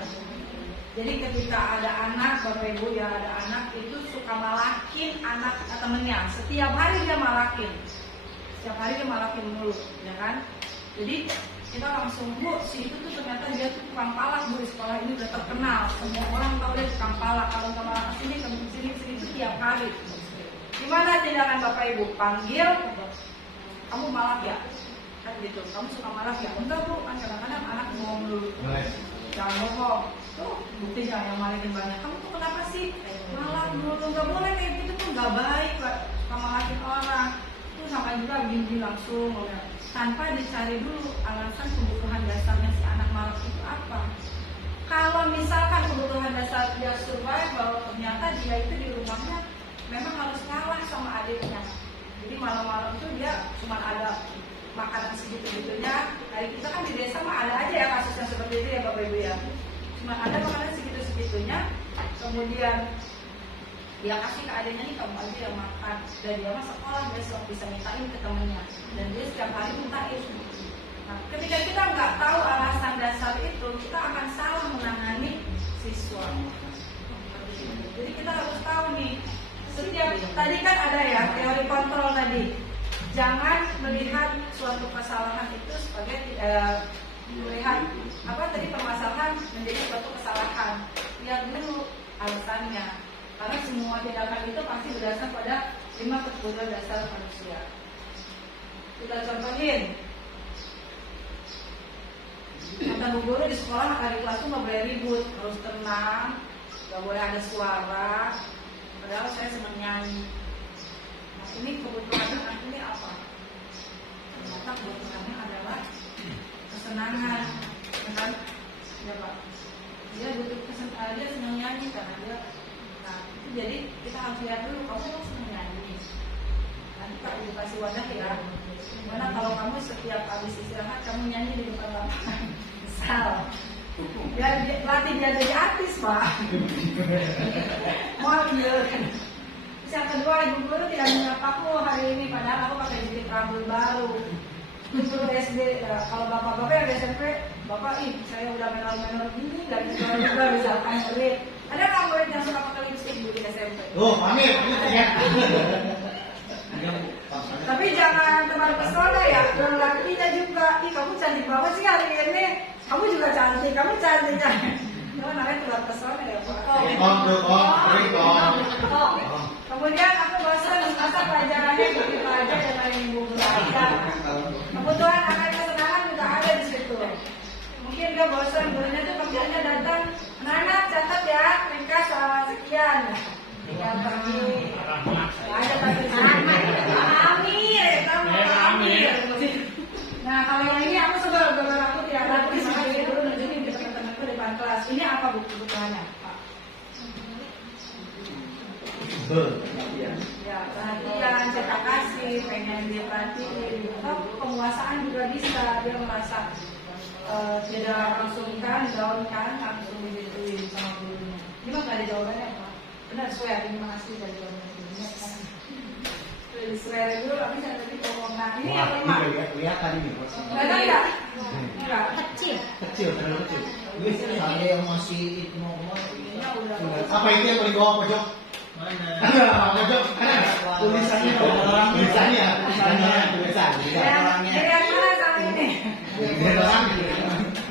Jadi ketika ada anak, Bapak Ibu ya, ada anak itu suka malakin anak temennya. Setiap hari dia malakin. Setiap hari dia malakin mulu, ya kan? Jadi kita langsung, Bu, si itu tuh ternyata dia tuh tukang palak, Bu, di sekolah ini udah terkenal. Semua orang tahu dia tukang palak. Kalau nggak malak kesini itu tiap hari. Gimana tindakan Bapak Ibu? Panggil, kamu malak ya? Kan gitu, kamu suka malak ya? Enggak, Bu, kan kadang-kadang anak bohong dulu. Jangan bohong. Tuh, buktinya yang malakin banyak. Kamu tuh kenapa sih? Malak dulu, nggak boleh kayak gitu tuh, nggak baik, Pak. Suka malakin orang. Tuh sama juga gini langsung, tanpa dicari dulu alasan kebutuhan dasarnya si anak malak itu apa. Kalau misalkan kebutuhan dasar dia survival, ternyata dia itu di rumahnya memang harus ngalah sama adiknya. Jadi malam-malam itu dia cuma ada makanan segitu-gitunya. Kayak kita kan di desa mah ada aja ya kasusnya seperti itu ya Bapak Ibu ya. Cuma ada makanan segitu-segitunya, kemudian dia kasih ke adiknya, nih kamu aja yang makan. Dan dia mah sekolah besok bisa mintain ke temennya. Dan dia setiap hari mintain. Nah, ketika kita nggak tahu alasan dasar itu, kita akan salah menangani siswa. Jadi kita harus tahu nih. Setiap tadi kan ada ya teori kontrol tadi. Jangan melihat suatu kesalahan itu sebagai melihat apa tadi permasalahan menjadi suatu kesalahan. Lihat dulu alasannya. Karena semua tindakan itu pasti berdasar pada 5 kebutuhan dasar manusia. Kita contohin. Kata Bu Guru di sekolah hari kelas itu nggak boleh ribut, harus tenang, nggak boleh ada suara. Padahal saya senang nyanyi. Nah, ini kebutuhan anak ini apa? Ternyata kebutuhannya adalah kesenangan, kan? Ya Pak. Dia butuh kesenangan, dia senang nyanyi karena dia. Nah, itu jadi kita harus lihat dulu, kamu emang senang nyanyi. Nanti Pak Ibu kasih wadah ya. Gimana kalau kamu setiap habis istirahat kamu nyanyi di depan lapangan? Misal. Biar latih dia jadi artis, Pak. Mau dia. Terus yang kedua, Ibu Guru tidak menyapaku hari ini, padahal aku pakai jilid rambut baru. Guru SD, kalau bapak-bapak yang SMP Bapak, saya udah menor-menor gini, gak bisa juga misalkan murid. Ada nggak murid yang suka pakai lipstick di SMP? Oh, Amir, ya. Tapi jangan teman pesona ya, lelakinya juga. Ih, kamu cantik banget sih hari ini. Kamu juga cantik, kamu cantik. Itu namanya teman pesona ya, Pak. Kemudian aku bosan masa pelajarannya begitu aja dan lain buku aja. Kebutuhan akan kesenangan juga ada di situ. Mungkin dia bosan, gurunya tuh kerjanya datang, anak catat ya, ringkas sekian. Tinggal pergi. Ada tapi Amir, kamu Amir. Nah kalau yang ini aku sebel, gambar aku tidak rapi, makanya dia dulu nunjukin di teman-temanku di depan kelas. Ini apa kebutuhannya, Pak? Ya, perhatian, cetak kasih, pengen dia perhatiin, atau penguasaan juga bisa. Dia merasa tidak langsung kan, langsung digituin sama gurunya. Gimana nggak ada jawabannya, Pak? Benar, swear, terima kasih dari jawabannya gurunya kan. Swear dulu, tapi saya tadi ngomong, nah ini yang lima. Kelihatan ini. Kelihatan nggak? Enggak. Kecil, terlalu kecil. Saya yang masih itu mau Ini udah. apa itu yang paling bawah pojok? Mana? Pojok. Tulisannya tulisannya. Lihat mana sama ini?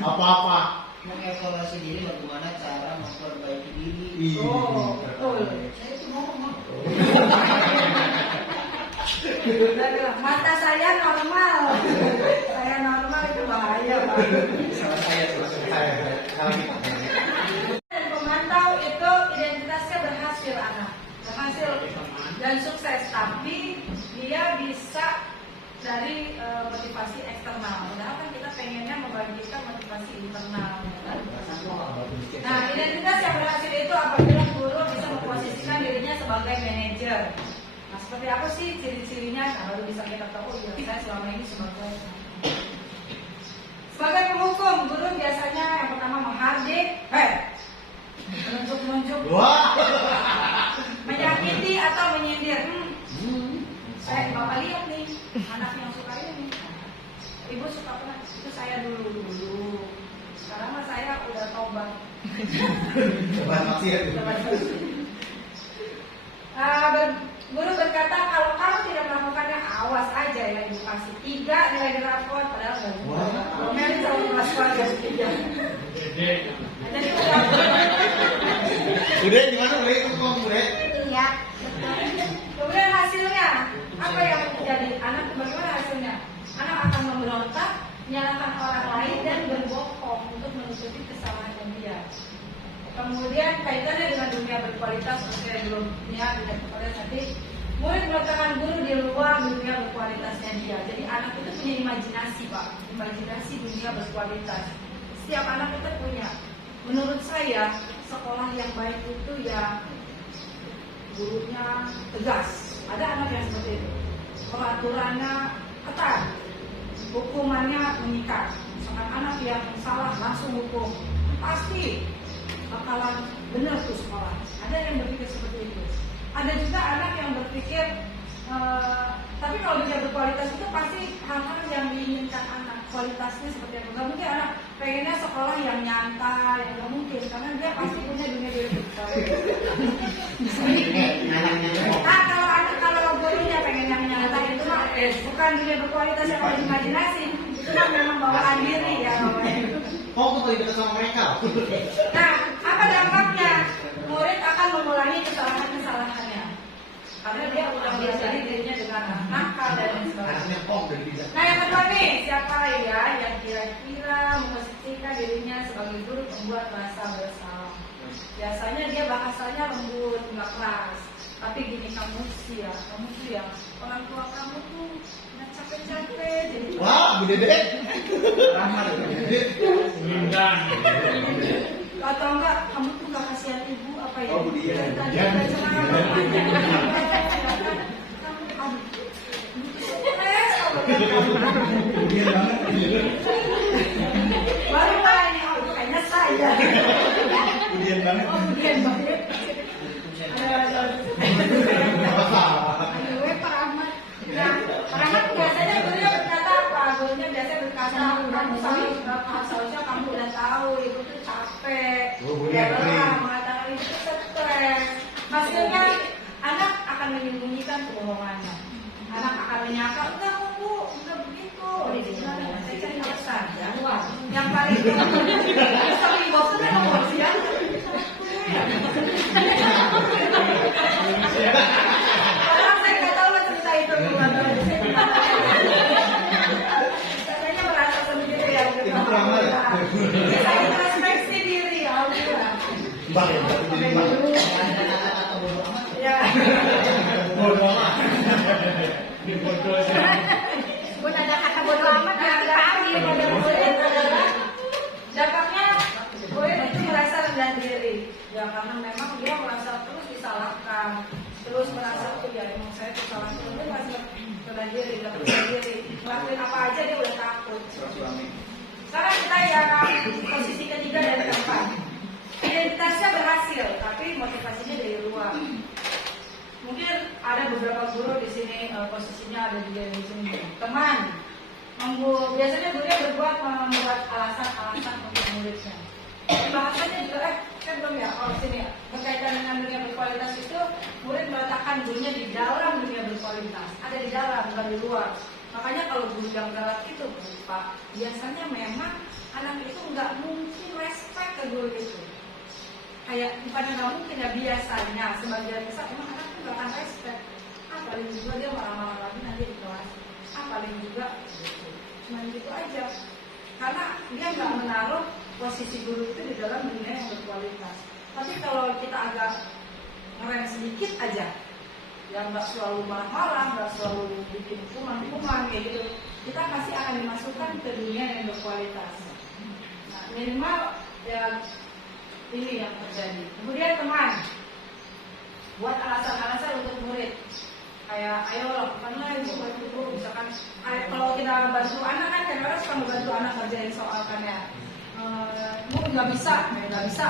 Apa-apa. Mengevaluasi diri bagaimana cara memperbaiki diri. Oh, betul. Saya itu ngomong. Mata saya normal. Saya normal itu bahaya, Pak. Dan pemantau itu identitasnya berhasil anak, berhasil dan sukses. Tapi dia bisa dari motivasi eksternal. Padahal kan kita pengennya membagikan motivasi internal. Kan? Nah, identitas yang berhasil itu apabila guru bisa memposisikan dirinya sebagai manajer. Nah, seperti apa sih ciri-cirinya? Nah, baru bisa kita tahu. Ya, saya selama ini sebagai penghukum, guru biasanya yang pertama menghardik, menunjuk-nunjuk, menyakiti atau menyindir. Saya bapak lihat nih, anak yang suka ini. Ibu suka apa? Itu saya dulu. Sekarang mah saya udah tobat. Coba maksiat. Guru berkata kalau kamu tidak melakukannya awas aja ya ibu kasih 3 nilai di rapor padahal nggak bisa. Komen sama kelas keluarga 3. Jadi Udah gimana? Udah ikut ngomong udah. Iya. kemudian hasilnya apa yang terjadi? Anak bagaimana hasilnya? Anak akan memberontak, menyalahkan orang lain dan berbohong untuk menutupi kesalahan dia. Kemudian kaitannya dengan dunia berkualitas, saya belum dunia berkualitas nanti. Murid meletakkan guru di luar dunia berkualitasnya dia. Jadi anak itu punya imajinasi, Pak, imajinasi dunia berkualitas. Setiap anak itu punya. Menurut saya sekolah yang baik itu ya gurunya tegas. Ada anak yang seperti itu. Peraturannya ketat, hukumannya mengikat. Misalkan anak yang salah langsung hukum, pasti bakalan benar tuh sekolah. Ada yang berpikir seperti itu. Ada juga anak yang berpikir, tapi kalau dia berkualitas itu pasti hal-hal yang diinginkan anak. Kualitasnya seperti apa? Gak mungkin anak pengennya sekolah yang nyantai, yang gak mungkin. Karena dia pasti punya dunia diri berkualitas. Nah kalau gurunya pengen yang nyantai itu mah bukan dunia berkualitas yang ada imajinasi. Itu mah memang bawaan diri ya. Kok tuh paling dekat sama mereka? Nah, apa dampaknya? Murid akan mengulangi kesalahan-kesalahannya karena dia udah mengajari dirinya dengan nakal dan lain sebagainya. Nah, yang kedua nih, siapa ya yang kira-kira memposisikan dirinya sebagai guru membuat rasa bersalah? Biasanya dia bahasanya lembut, nggak keras. Tapi gini, kamu tuh ya orang tua kamu tuh nggak capek-capek jadi. Wah, Bu Dede. Ramah. Atau enggak, kamu tuh gak kasihan ibu apa ya? Oh, Bu Dian. Tadi Dian. ada celana panjang. Kamu stres kalau baru tanya, oh itu kayaknya saya. Budian banget. Oh, Budian banget. Aduh, Pak Ahmad. Nah, Pak Ahmad biasanya gurunya berkata apa? Gurunya biasanya berkata, kamu seharusnya kamu capek, Oh, boleh, lelah, boleh. mengatakan itu stres. Hasilnya anak akan menyembunyikan kebohongannya. Anak akan menyangka, enggak kok Bu, enggak begitu. Saya cari alasan. Yang paling sering bosan kan nomor siang. Padahal saya nggak tahu lah cerita itu gimana. Katanya merasa sendiri ya. Saya introspeksi diri, alhamdulillah. Bang, Ya. bodoh amat. Gue ada kata bodo amat Nah, dari kami. pada murid adalah dampaknya murid itu merasa rendah diri. Ya karena memang dia merasa terus disalahkan, terus merasa oh ya emang saya tuh salah terus, dia masih rendah diri, nggak percaya diri, ngelakuin apa aja dia udah takut. Sekarang kita ya posisi ketiga dan keempat. Identitasnya berhasil, tapi motivasinya dari luar. Mungkin ada beberapa guru di sini posisinya ada di sini. Teman, biasanya gurunya membuat alasan-alasan untuk muridnya. Bahasanya juga kan belum ya, kalau sini ya, berkaitan dengan dunia berkualitas itu murid meletakkan gurunya di dalam dunia berkualitas, ada di dalam bukan di luar. Makanya kalau guru yang galak itu Pak, biasanya memang anak itu nggak mungkin respect ke guru itu. Kayak bukan nggak mungkin ya, biasanya sebagian besar emang anak itu nggak akan respect. Paling juga dia marah-marah lagi nanti di kelas. Paling juga cuma gitu aja. Karena dia nggak menaruh posisi guru itu di dalam dunia yang berkualitas. Tapi kalau kita agak ngerem sedikit aja, yang nggak selalu marah-marah, nggak selalu bikin hukuman kayak gitu, kita pasti akan dimasukkan ke dunia yang berkualitas. Nah, minimal ya ini yang terjadi. Kemudian teman, buat alasan-alasan untuk murid. Kayak ayo lakukanlah itu bantu, misalkan kalau kita bantu anak kan kadang-kadang suka membantu anak kerjain soal kan ya. Nggak bisa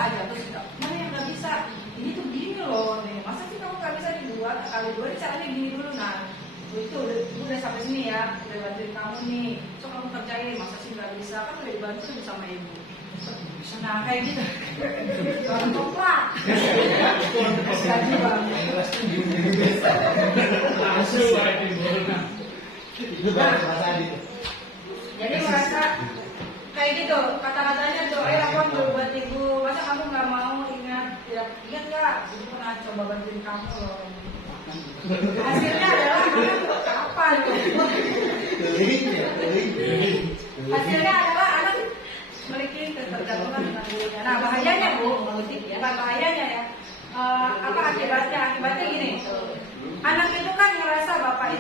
aja terus kita, mana yang nggak bisa? Ini tuh gini loh, nih masa sih kamu nggak bisa dibuat kali dua, caranya gini dulu nah. Itu udah sampai sini ya, udah bantuin kamu nih, coba kamu kerjain, masa sih nggak bisa? Kan udah dibantu sama ibu. Nah kayak gitu. Untuk lah. Gaji bang. Jadi merasa kayak gitu, kata-katanya tuh, aku ambil buat ibu, masa kamu nggak mau ingat nggak? Ibu pernah coba bantuin kamu loh. Hasilnya adalah apa tuh? Hasilnya adalah anak memiliki ketergantungan dengan gurunya. Nah bahayanya Bu, bukan bahayanya ya. Apa akibatnya? Akibatnya gini. Anak itu kan ngerasa bapak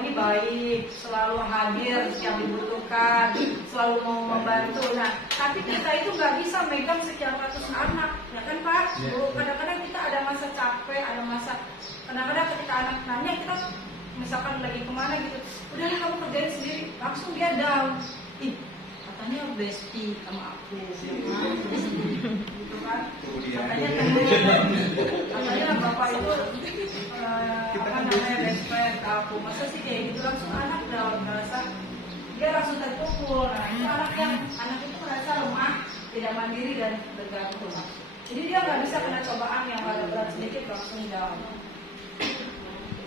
ini baik, selalu hadir yang dibutuhkan, selalu mau membantu. Nah, tapi kita itu nggak bisa megang sekian ratus anak, ya kan Pak? Bu, kadang-kadang kita ada masa capek, ada masa kadang-kadang ketika anak nanya kita misalkan lagi kemana gitu, udah kamu kerjain sendiri, langsung dia down. Ih, katanya bestie sama aku, gitu kan? Katanya bapak itu respect aku, masa sih kayak gitu langsung anak udah merasa dia langsung terpukul. Nah itu anak itu merasa lemah, tidak mandiri dan bergantung. Jadi dia nggak bisa kena cobaan yang ada berat sedikit langsung down.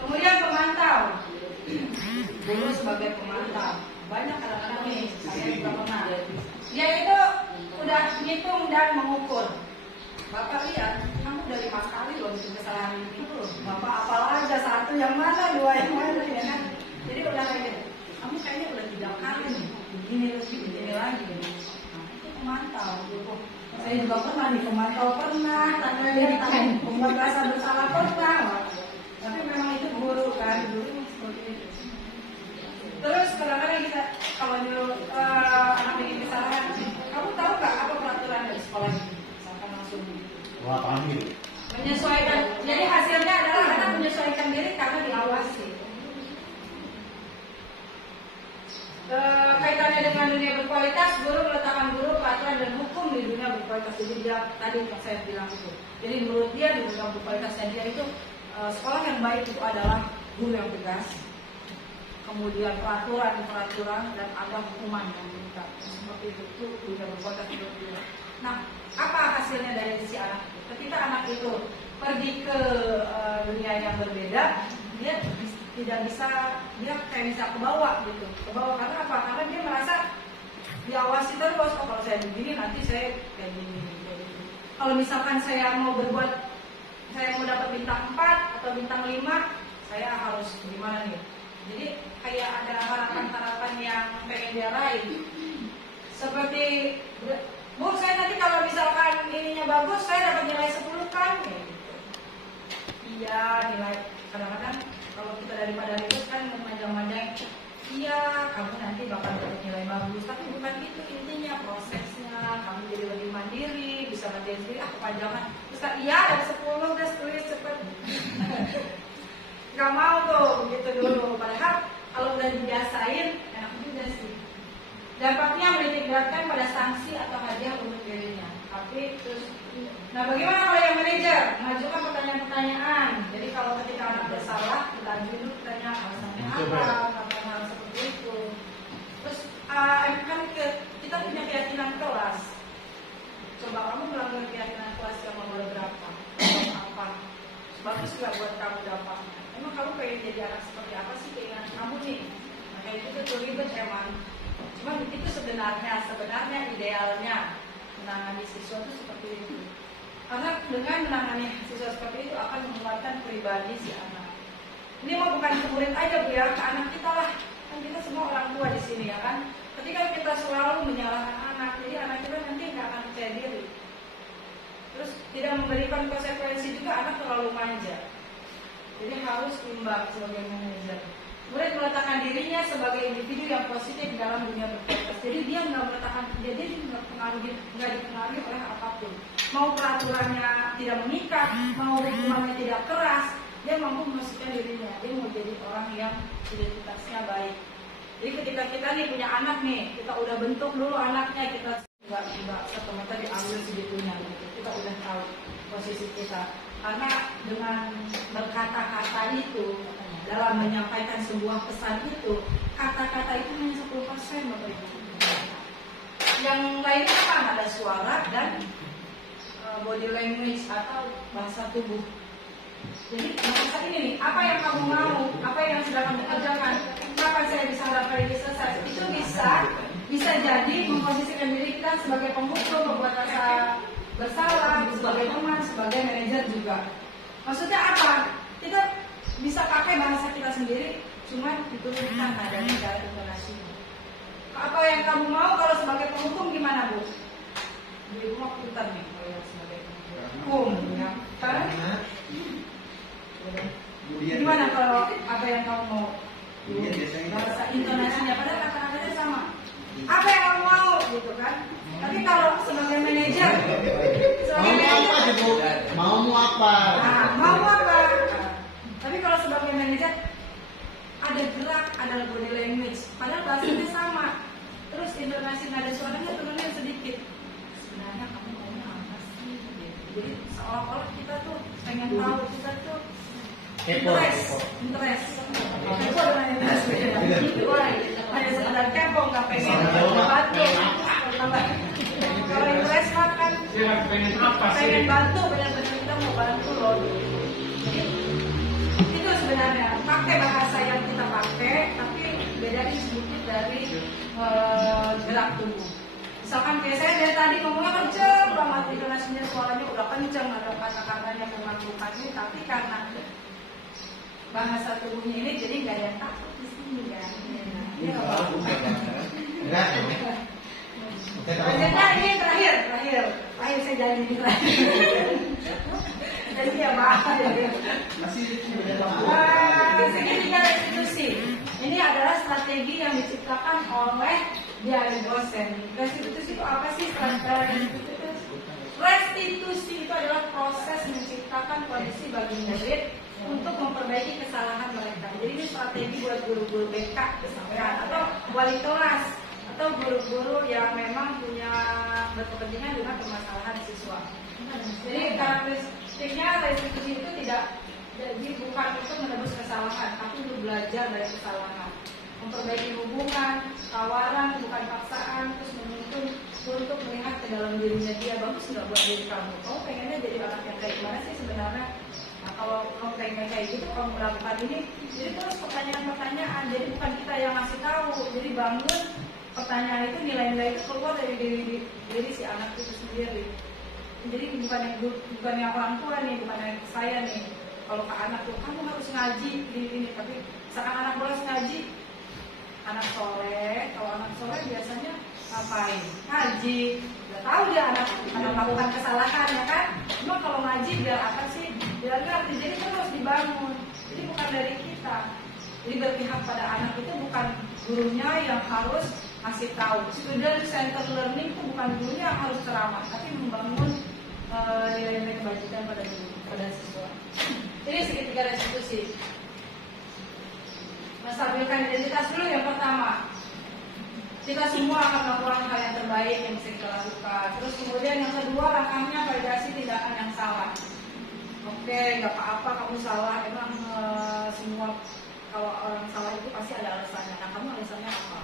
Kemudian pemantau, guru sebagai pemantau. Banyak anak-anak nih, saya juga pernah. Dia itu udah ngitung dan mengukur. Bapak lihat, kamu udah 5 kali loh bikin kesalahan itu. Bapak apal aja satu yang mana, dua yang mana, ya kan? Jadi udah kayak gitu. Kamu kayaknya udah 3 kali nih, begini lagi. Nah, itu pemantau. Saya juga pernah nih, pemantau pernah, tanya dia membuat rasa bersalah pernah. Tapi memang itu guru kan, guru seperti itu. Terus kadang-kadang kita kalau nyuruh anak bikin kesalahan, kamu tahu nggak apa peraturan dari sekolah ini? Misalkan langsung menyesuaikan. Jadi hasilnya adalah anak menyesuaikan diri karena diawasi. Kaitannya dengan dunia berkualitas, guru meletakkan peraturan dan hukum di dunia berkualitas. Jadi dia tadi yang saya bilang itu. Jadi menurut dia di dunia berkualitasnya dia itu sekolah yang baik itu adalah guru yang tegas, kemudian peraturan dan ada hukuman yang mengikat. Seperti itu dunia berkualitas. Nah, Apa hasilnya dari si anak itu? Ketika anak itu pergi ke dunia yang berbeda, dia tidak bisa, dia kayak bisa ke bawah gitu, ke bawah karena apa? Karena dia merasa diawasi terus. Oh, kalau saya begini nanti saya kayak gini. Kalau misalkan saya mau berbuat, saya mau dapat bintang 4 atau bintang 5, saya harus gimana nih? Jadi kayak ada harapan-harapan yang pengen dia raih. Seperti, Bu, saya nanti kalau misalkan ininya bagus, saya dapat nilai 10 kan? Kayak gitu. Iya, nilai. Kadang-kadang kalau kita daripada ribut kan memandang-mandang, iya, kamu nanti bakal dapat nilai bagus. Tapi bukan itu intinya, prosesnya. Kamu jadi lebih mandiri, bisa mandiri sendiri. Kepanjangan. Terus iya, ada 10, guys, tulis cepet. Gak mau tuh, begitu dulu. Padahal kalau udah dibiasain, enak juga sih. Dampaknya menitik beratkan pada sanksi atau hadiah untuk dirinya. Tapi terus, nah bagaimana kalau yang manajer mengajukan pertanyaan-pertanyaan? Jadi kalau ketika anak bersalah, kita ajuin dulu pertanyaan alasannya apa hal seperti itu. Terus kan kita punya keyakinan kelas. Coba kamu melanggar keyakinan kelas yang nomor berapa? Apa? Bagus nggak buat kamu dapat? Emang kamu pengen jadi anak seperti apa sih keinginan kamu nih? Nah kayak itu tuh ribet emang. Cuma itu sebenarnya idealnya menangani siswa itu seperti itu. Karena dengan menangani siswa seperti itu akan menguatkan pribadi si anak. Ini mah bukan ke murid aja Bu ya, ke anak kita lah. Kan kita semua orang tua di sini ya kan. Ketika kita selalu menyalahkan anak, jadi anak kita nanti nggak akan percaya diri. Terus tidak memberikan konsekuensi juga, anak terlalu manja. Jadi harus imbang sebagai manajer. Murid meletakkan dirinya sebagai individu yang positif dalam dunia berproses. Jadi dia nggak meletakkan, jadi nggak dipengaruhi oleh apapun. Mau peraturannya tidak mengikat, mau hukumannya tidak keras, dia mampu memasukkan dirinya. Dia mau jadi orang yang identitasnya baik. Jadi ketika kita nih punya anak nih, kita udah bentuk dulu anaknya, kita nggak serta-merta diambil segitunya. Gitu. Kita udah tahu posisi kita. Karena dengan berkata-kata itu, dalam menyampaikan sebuah pesan itu, kata-kata itu hanya 10% Bapak Ibu. Yang lainnya apa? Ada suara dan body language atau bahasa tubuh. Jadi bahasa ini nih, apa yang kamu mau, apa yang sedang kamu kerjakan, kapan saya bisa harapkan ini selesai, itu bisa jadi memposisikan diri kita sebagai penghukum, membuat rasa bersalah, sebagai teman, sebagai manajer juga. Maksudnya apa? Kita bisa pakai bahasa kita sendiri, cuma diturunkan ada cara intonasi. Apa yang kamu mau kalau sebagai penghukum gimana Bu? Di rumah pintar nih kalau sebagai penghukum, ya kan? Gimana kalau apa yang kamu mau? Bahasa intonasinya, padahal kata-katanya sama. Apa yang kamu mau, gitu kan? Tapi kalau sebagai manajer, mau apa? Nah, mau apa? Tapi kalau sebagai manajer ada gerak, ada body language, padahal bahasanya sama. Terus intonasi nada suaranya turunnya sedikit. Sebenarnya kamu maunya apa sih? Jadi seolah-olah kita tuh pengen tahu, kita tuh interest. Kepo dengan interest. Hanya sekedar kepo, nggak pengen bantu. Kalau interest kan pengen bantu, benar-benar kita mau bantu loh. Itu sebenarnya pakai bahasa yang kita pakai, tapi bedain sedikit dari gerak tubuh. Misalkan kayak saya dari tadi ngomongnya kenceng banget, intonasinya suaranya udah kenceng, ada kata-katanya mengakukan ini, tapi karena bahasa tubuhnya ini jadi nggak ada yang takut di sini kan. Iya nggak apa-apa. Lanjutnya ini terakhir saya janji ini terakhir. Jadi ya maaf ya. Segitiga restitusi. Ini adalah strategi yang diciptakan oleh dari dosen. Restitusi itu apa sih? Restitusi itu adalah proses menciptakan kondisi bagi murid untuk memperbaiki kesalahan mereka. Jadi ini strategi buat guru-guru BK misalkan, atau wali kelas, atau guru-guru yang memang punya berkepentingan dengan permasalahan siswa. Jadi karakteristiknya restitusi itu bukan untuk menebus kesalahan, tapi untuk belajar dari kesalahan, memperbaiki hubungan, tawaran bukan paksaan, terus menuntun untuk melihat ke dalam dirinya dia, bagus nggak buat diri kamu. Kamu pengennya jadi anak yang kayak gimana sih sebenarnya? Nah, kalau kamu pengen kayak gitu, kamu melakukan ini, jadi terus pertanyaan-pertanyaan. Jadi bukan kita yang ngasih tahu, jadi bangun pertanyaan itu, nilai-nilai itu keluar dari diri si anak itu sendiri. Jadi bukan yang orang tua nih, bukan yang saya nih. Kalau ke anak tuh, kamu harus ngaji ini, tapi misalkan anak bolos ngaji, anak sore, kalau anak sore biasanya ngapain? Ngaji. Udah tahu dia anak melakukan kesalahan ya kan? Cuma kalau ngaji biar apa sih? Biar ngerti. Jadi terus dibangun. Jadi bukan dari kita. Jadi berpihak pada anak itu bukan gurunya yang harus ngasih tahu. Student center learning itu bukan gurunya yang harus ceramah, tapi membangun nilai-nilai kebajikan pada siswa. Jadi segitiga restitusi. Menstabilkan identitas dulu yang pertama. Kita semua akan melakukan hal yang terbaik yang bisa kita lakukan. Terus kemudian yang kedua, langkahnya validasi tindakan yang salah. Oke, nggak apa-apa kamu salah. Emang semua kalau orang salah itu pasti ada alasannya. Nah, kamu alasannya apa?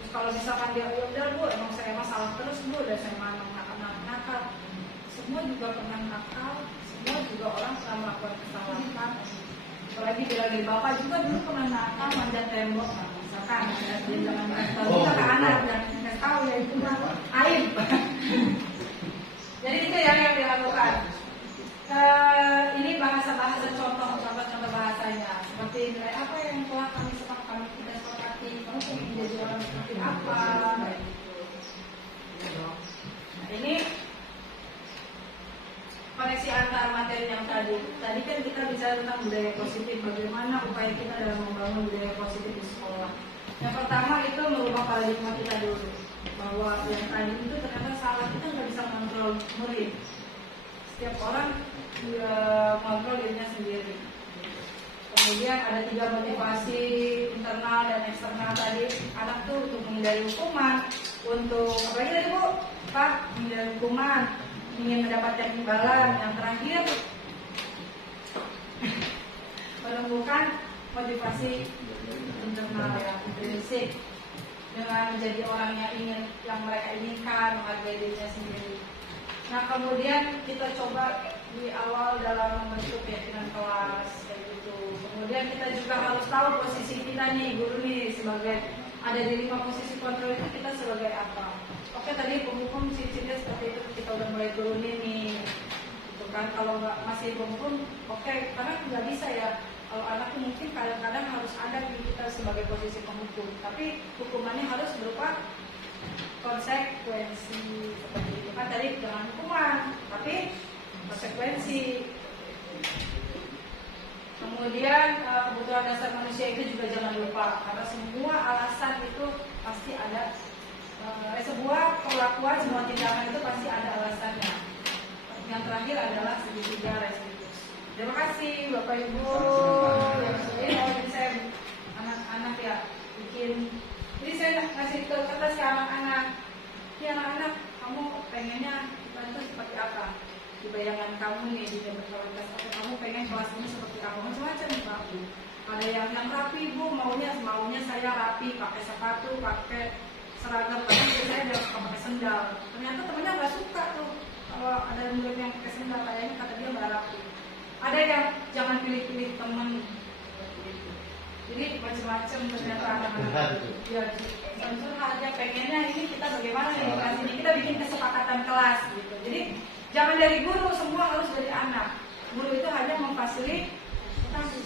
Terus kalau misalkan dia udah bu, emang saya salah terus bu, dan saya nakal. Semua juga pernah nakal. Semua juga orang pernah melakukan kesalahan. Apalagi dari bapak juga dulu pernah nakal manjat tembok. Nah, misalkan dia jangan kasih kita ke anak dan nggak tahu ya itu mah aib. Jadi itu yang dilakukan. Ini bahasa contoh bahasanya. Seperti nilai apa yang telah kami kita sepakati. Kamu ingin menjadi orang seperti apa? Nah, ini koneksi antar materi yang tadi. Tadi kan kita bicara tentang budaya positif, bagaimana upaya kita dalam membangun budaya positif di sekolah. Yang pertama itu merubah paradigma kita dulu, bahwa yang tadi itu ternyata salah, kita nggak bisa mengontrol murid. Setiap orang mengontrol dirinya sendiri. Kemudian ada 3 motivasi internal dan eksternal tadi. Anak tuh untuk menghindari hukuman, untuk apa lagi tadi bu? Pak, menghindari hukuman, ingin mendapatkan imbalan. Yang terakhir menemukan motivasi internal yang intrinsik dengan menjadi orang yang mereka inginkan, menghargai dirinya sendiri. Nah kemudian kita coba di awal dalam membentuk keyakinan kelas kayak gitu. Kemudian kita juga harus tahu posisi kita nih, guru nih, sebagai ada di 5 posisi kontrol itu kita sebagai apa. Oke tadi penghukum ciri-cirinya seperti itu, kita udah mulai turunin nih gitu kan. Kalau masih penghukum, oke, karena nggak bisa ya. Kalau anak mungkin kadang-kadang harus ada di kita sebagai posisi penghukum, tapi hukumannya harus berupa konsekuensi seperti itu kan. Tadi jangan hukuman, tapi konsekuensi. Kemudian kebutuhan dasar manusia itu juga jangan lupa, karena semua alasan itu pasti ada. Sebuah perlakuan, semua tindakan itu pasti ada alasannya. Yang terakhir adalah segitiga restitusi. Terima kasih Bapak Ibu. Jadi saya anak-anak ya bikin. Jadi saya ngasih kertas ke anak-anak. Ya anak-anak, kamu pengennya bantu seperti apa? Di bayangan kamu nih di berkualitas, kamu pengen kelas ini seperti apa? Macam-macam Pak. Ada yang rapi Bu, maunya saya rapi, pakai sepatu, pakai seragam, tapi saya udah suka pakai sendal. Ternyata temennya nggak suka tuh kalau ada murid yang pakai sendal, kayaknya kata dia nggak rapi. Ada yang jangan pilih-pilih teman. Jadi macam-macam ternyata anak-anak. Ya, curhat aja pengennya ini kita bagaimana nih di kelas ini, kita bikin kesepakatan kelas gitu. Jadi jangan dari guru, semua harus dari anak. Guru itu hanya memfasilitasi.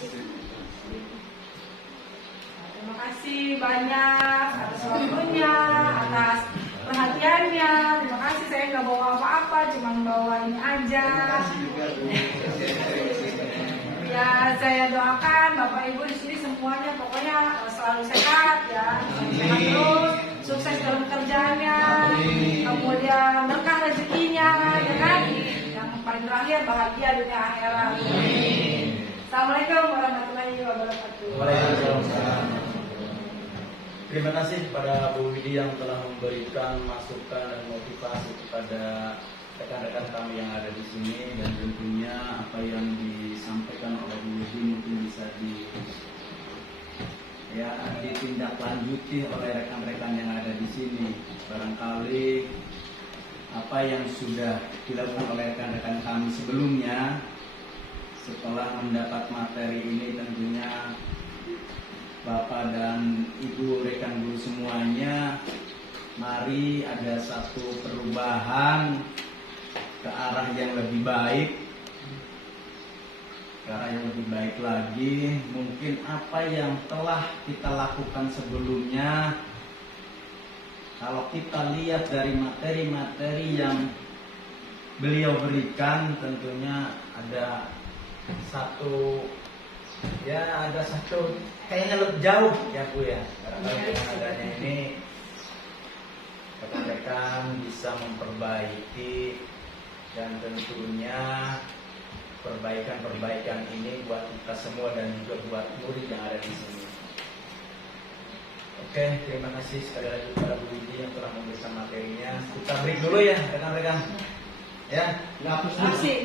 Terima kasih banyak atas waktunya, atas perhatiannya. Terima kasih, saya nggak bawa apa-apa, cuma bawa ini aja. Ya, saya doakan Bapak Ibu di sini semuanya pokoknya selalu sehat ya, sehat terus, sukses dalam kerjanya, kemudian berkah rezekinya, ya kan? Yang paling terakhir bahagia dunia akhirat. Assalamualaikum warahmatullahi wabarakatuh. Waalaikumsalam. Terima kasih kepada Bu Widi yang telah memberikan masukan dan motivasi kepada rekan-rekan kami yang ada di sini, dan tentunya apa yang disampaikan oleh Bu Widi mungkin bisa ya ditindaklanjuti oleh rekan-rekan yang ada di sini. Barangkali apa yang sudah dilakukan oleh rekan-rekan kami sebelumnya, setelah mendapat materi ini tentunya Bapak dan Ibu rekan guru semuanya, mari ada satu perubahan ke arah yang lebih baik, ke arah yang lebih baik lagi. Mungkin apa yang telah kita lakukan sebelumnya, kalau kita lihat dari materi-materi yang beliau berikan, tentunya ada satu kayaknya lebih jauh ya Bu ya. Karena dengan adanya ini rekan-rekan bisa memperbaiki, dan tentunya perbaikan ini buat kita semua dan juga buat murid yang ada di sini. Oke, terima kasih sekali lagi kepada Bu Widi yang telah memberikan materinya. Kita break dulu ya rekan-rekan. Ya, Masih.